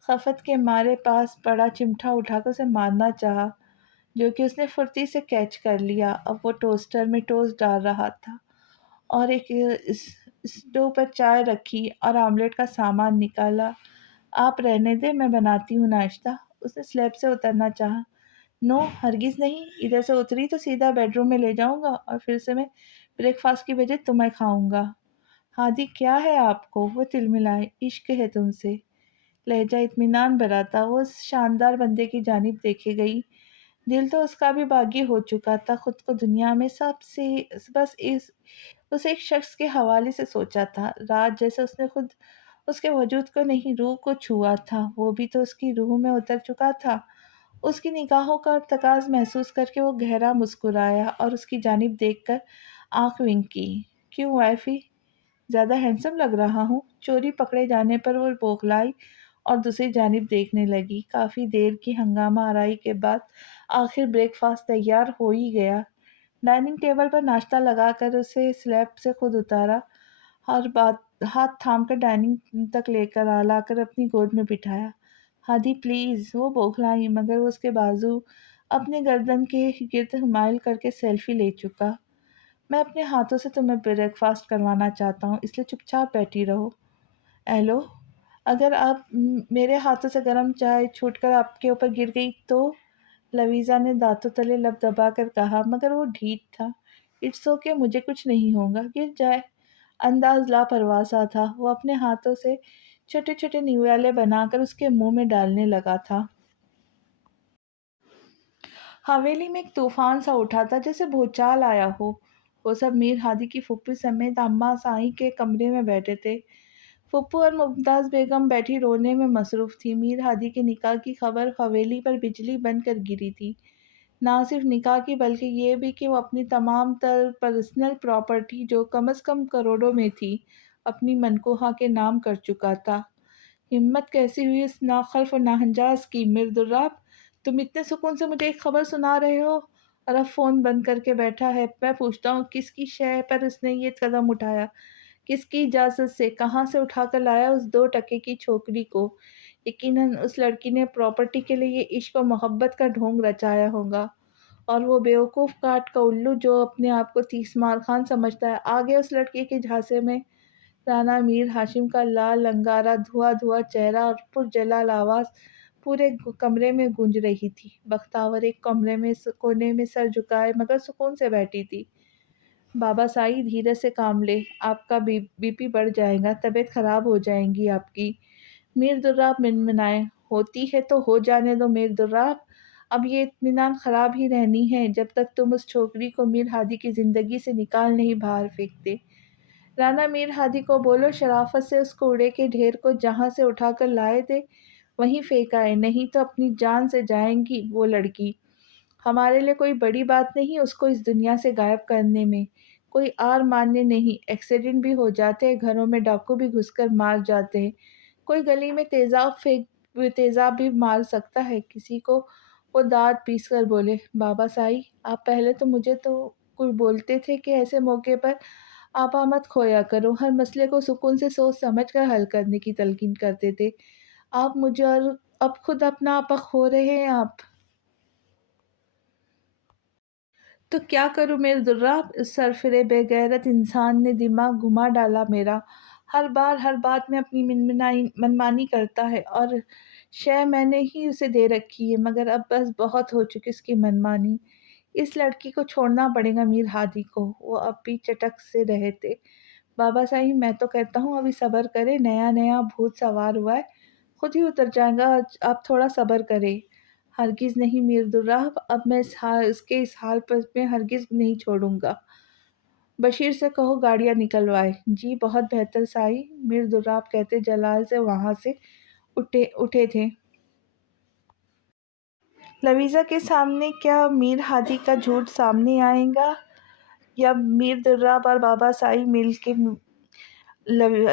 خفت کے مارے پاس بڑا چمٹا اٹھا کر اسے مارنا چاہا، جو کہ اس نے پھرتی سے کیچ کر لیا۔ اب وہ ٹوسٹر میں ٹوسٹ ڈال رہا تھا اور ایک اسٹو پر چائے رکھی اور آملیٹ کا سامان نکالا۔ آپ رہنے دیں، میں بناتی ہوں ناشتہ۔ اس نے سلیب سے اترنا چاہا۔ نو، ہرگز نہیں، ادھر سے اتری تو سیدھا بیڈ روم میں لے جاؤں گا اور پھر سے میں بریک فاسٹ کی بجائے تمہیں کھاؤں گا۔ ہادی کیا ہے آپ کو؟ وہ تلملائے۔ عشق ہے تم سے۔ لہجہ اطمینان بھرا تھا۔ وہ اس شاندار بندے کی جانب دیکھے گئی۔ دل تو اس کا بھی باغی ہو چکا تھا۔ خود کو دنیا میں سب سے بس اس ایک شخص کے حوالے سے سوچا تھا۔ رات جیسے اس نے خود اس کے وجود کو نہیں، روح کو چھوا تھا، وہ بھی تو اس کی روح میں اتر چکا تھا۔ اس کی نگاہوں کا ارتکاز محسوس کر کے وہ گہرا مسکرایا اور اس کی جانب دیکھ کر آنکھ ونک کی۔ کیوں وائفی، زیادہ ہینڈسم لگ رہا ہوں؟ چوری پکڑے جانے پر وہ بوکھلائی اور دوسری جانب دیکھنے لگی۔ کافی دیر کی ہنگامہ آرائی کے بعد آخر بریک فاسٹ تیار ہو ہی گیا۔ ڈائننگ ٹیبل پر ناشتہ لگا کر اسے سلیب سے خود اتارا اور ہاتھ تھام کر ڈائننگ تک لے کر لا کر اپنی گود میں بٹھایا۔ ہادی پلیز، وہ بوکھلائی، مگر وہ اس کے بازو اپنے گردن کے گرد مائل کر کے سیلفی لے چکا۔ میں اپنے ہاتھوں سے تمہیں بریک فاسٹ کروانا چاہتا ہوں، اس لیے چپ چاپ بیٹھی رہو۔ ایلو، اگر آپ میرے ہاتھوں سے گرم چائے چھوٹ کر آپ کے اوپر گر گئی تو؟ لویزا نے دانتوں تلے لب دبا کر کہا، مگر وہ ڈھیٹ تھا۔ اٹس اوکے، مجھے کچھ نہیں ہوگا، گر جائے۔ انداز لاپرواہ سا تھا۔ وہ اپنے ہاتھوں سے چھوٹے چھوٹے نیوالے بنا کر اس کے منہ میں ڈالنے لگا تھا۔ حویلی میں ایک طوفان سا اٹھا تھا، جیسے بھوچال آیا ہو۔ وہ سب میر ہادی کی پھوپھی سمیت اماں سائیں کے کمرے میں بیٹھے تھے۔ پھوپھو اور ممتاز بیگم بیٹھی رونے میں مصروف تھی۔ میر ہادی کے نکاح کی خبر حویلی پر بجلی بن کر گری تھی۔ نہ صرف نکاح کی بلکہ یہ بھی کہ وہ اپنی تمام تر پرسنل پراپرٹی، جو کم از کم کروڑوں میں تھی، اپنی منکوہا کے نام کر چکا تھا۔ ہمت کیسی ہوئی اس ناخلف و ناہنجاز کی؟ مردالرب، تم اتنے سکون سے مجھے ایک خبر سنا رہے ہو اور اب فون بند کر کے بیٹھا ہے۔ میں پوچھتا ہوں، کس کی شے پر اس نے یہ قدم اٹھایا؟ کس کی اجازت سے؟ کہاں سے اٹھا کر لایا اس 2 ٹکے کی چھوکری کو؟ یقیناً اس لڑکی نے پراپرٹی کے لیے یہ عشق و محبت کا ڈھونگ رچایا ہوگا، اور وہ بیوقوف کاٹ کا الو جو اپنے آپ کو 30 مار خان سمجھتا ہے، آگے اس لڑکی کے جھانسے میں۔ رانا میر ہاشم کا لال انگارا دھواں دھواں چہرہ اور پرجلال آواز پورے کمرے میں گونج رہی تھی۔ بختاور ایک کمرے میں کونے میں سر جھکائے مگر سکون سے بیٹھی تھی۔ بابا سائی، دھیرے سے کام لے، آپ کا بی پی بڑھ جائے گا، طبیعت خراب ہو جائے گی آپ کی۔ میر دراب منمنائے، ہوتی ہے تو ہو جانے دو میر دراب، اب یہ اطمینان خراب ہی رہنی ہے جب تک تم اس چھوکری کو میر ہادی کی زندگی سے نکال نہیں باہر پھینکتے۔ رانا میر ہادی کو بولو شرافت سے اس کوڑے کے ڈھیر کو جہاں سے اٹھا کر لائے تھے وہیں پھینک آئے، نہیں تو اپنی جان سے جائیں گی وہ لڑکی۔ ہمارے لیے کوئی بڑی بات نہیں اس کو اس دنیا سے غائب کرنے میں، کوئی آر ماننے نہیں۔ ایکسیڈنٹ بھی ہو جاتے ہیں، گھروں میں ڈاکو بھی گھس کر مار جاتے ہیں، کوئی گلی میں تیزاب بھی مار سکتا ہے کسی کو۔ وہ دانت پیس کر بولے، بابا سائی، آپ پہلے تو مجھے تو کوئی بولتے تھے کہ ایسے موقع پر آپا مت کھویا کرو، ہر مسئلے کو سکون سے سوچ سمجھ کر حل کرنے کی تلقین کرتے تھے۔ آپ مجھے، اور اب خود اپنا آپا کھو رہے ہیں آپ۔ تو کیا کروں میرے دراب؟ اس سرفرے بے غیرت انسان نے دماغ گھما ڈالا میرا۔ ہر بار ہر بات میں اپنی منمانی کرتا ہے، اور شے میں نے ہی اسے دے رکھی ہے، مگر اب بس بہت ہو چکی اس کی منمانی۔ اس لڑکی کو چھوڑنا پڑے گا میر ہادی کو۔ وہ اب بھی چٹک سے رہے تھے۔ بابا صاحب، میں تو کہتا ہوں ابھی صبر کرے، نیا نیا بھوت سوار ہوا ہے، خود ہی اتر جائے گا، آپ تھوڑا صبر کرے۔ ہرگز نہیں میر دراب، اب میں اس کے اس حال پر میں ہرگز نہیں چھوڑوں گا۔ بشیر سے کہو گاڑیاں نکلوائے۔ جی بہت بہتر سائی، میر دراب کہتے جلال سے وہاں سے اٹھے تھے۔ لویزا کے سامنے کیا میر ہادی کا جھوٹ سامنے آئے گا، یا میر دراب اور بابا سائی مل کے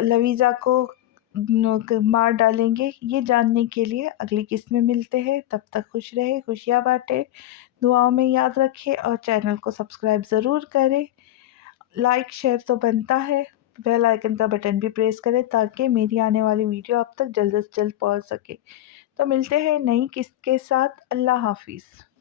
لویزا کو مار ڈالیں گے؟ یہ جاننے کے لیے اگلی قسط میں ملتے ہیں۔ تب تک خوش رہے، خوشیاں بانٹے۔ دعاؤں میں یاد رکھیں اور چینل کو سبسکرائب ضرور کریں۔ لائک شیئر تو بنتا ہے، بیل آئیکن کا بٹن بھی پریس کریں تاکہ میری آنے والی ویڈیو آپ تک جلد از جلد پہنچ سکے۔ تو ملتے ہیں نئی قسط کے ساتھ۔ اللہ حافظ۔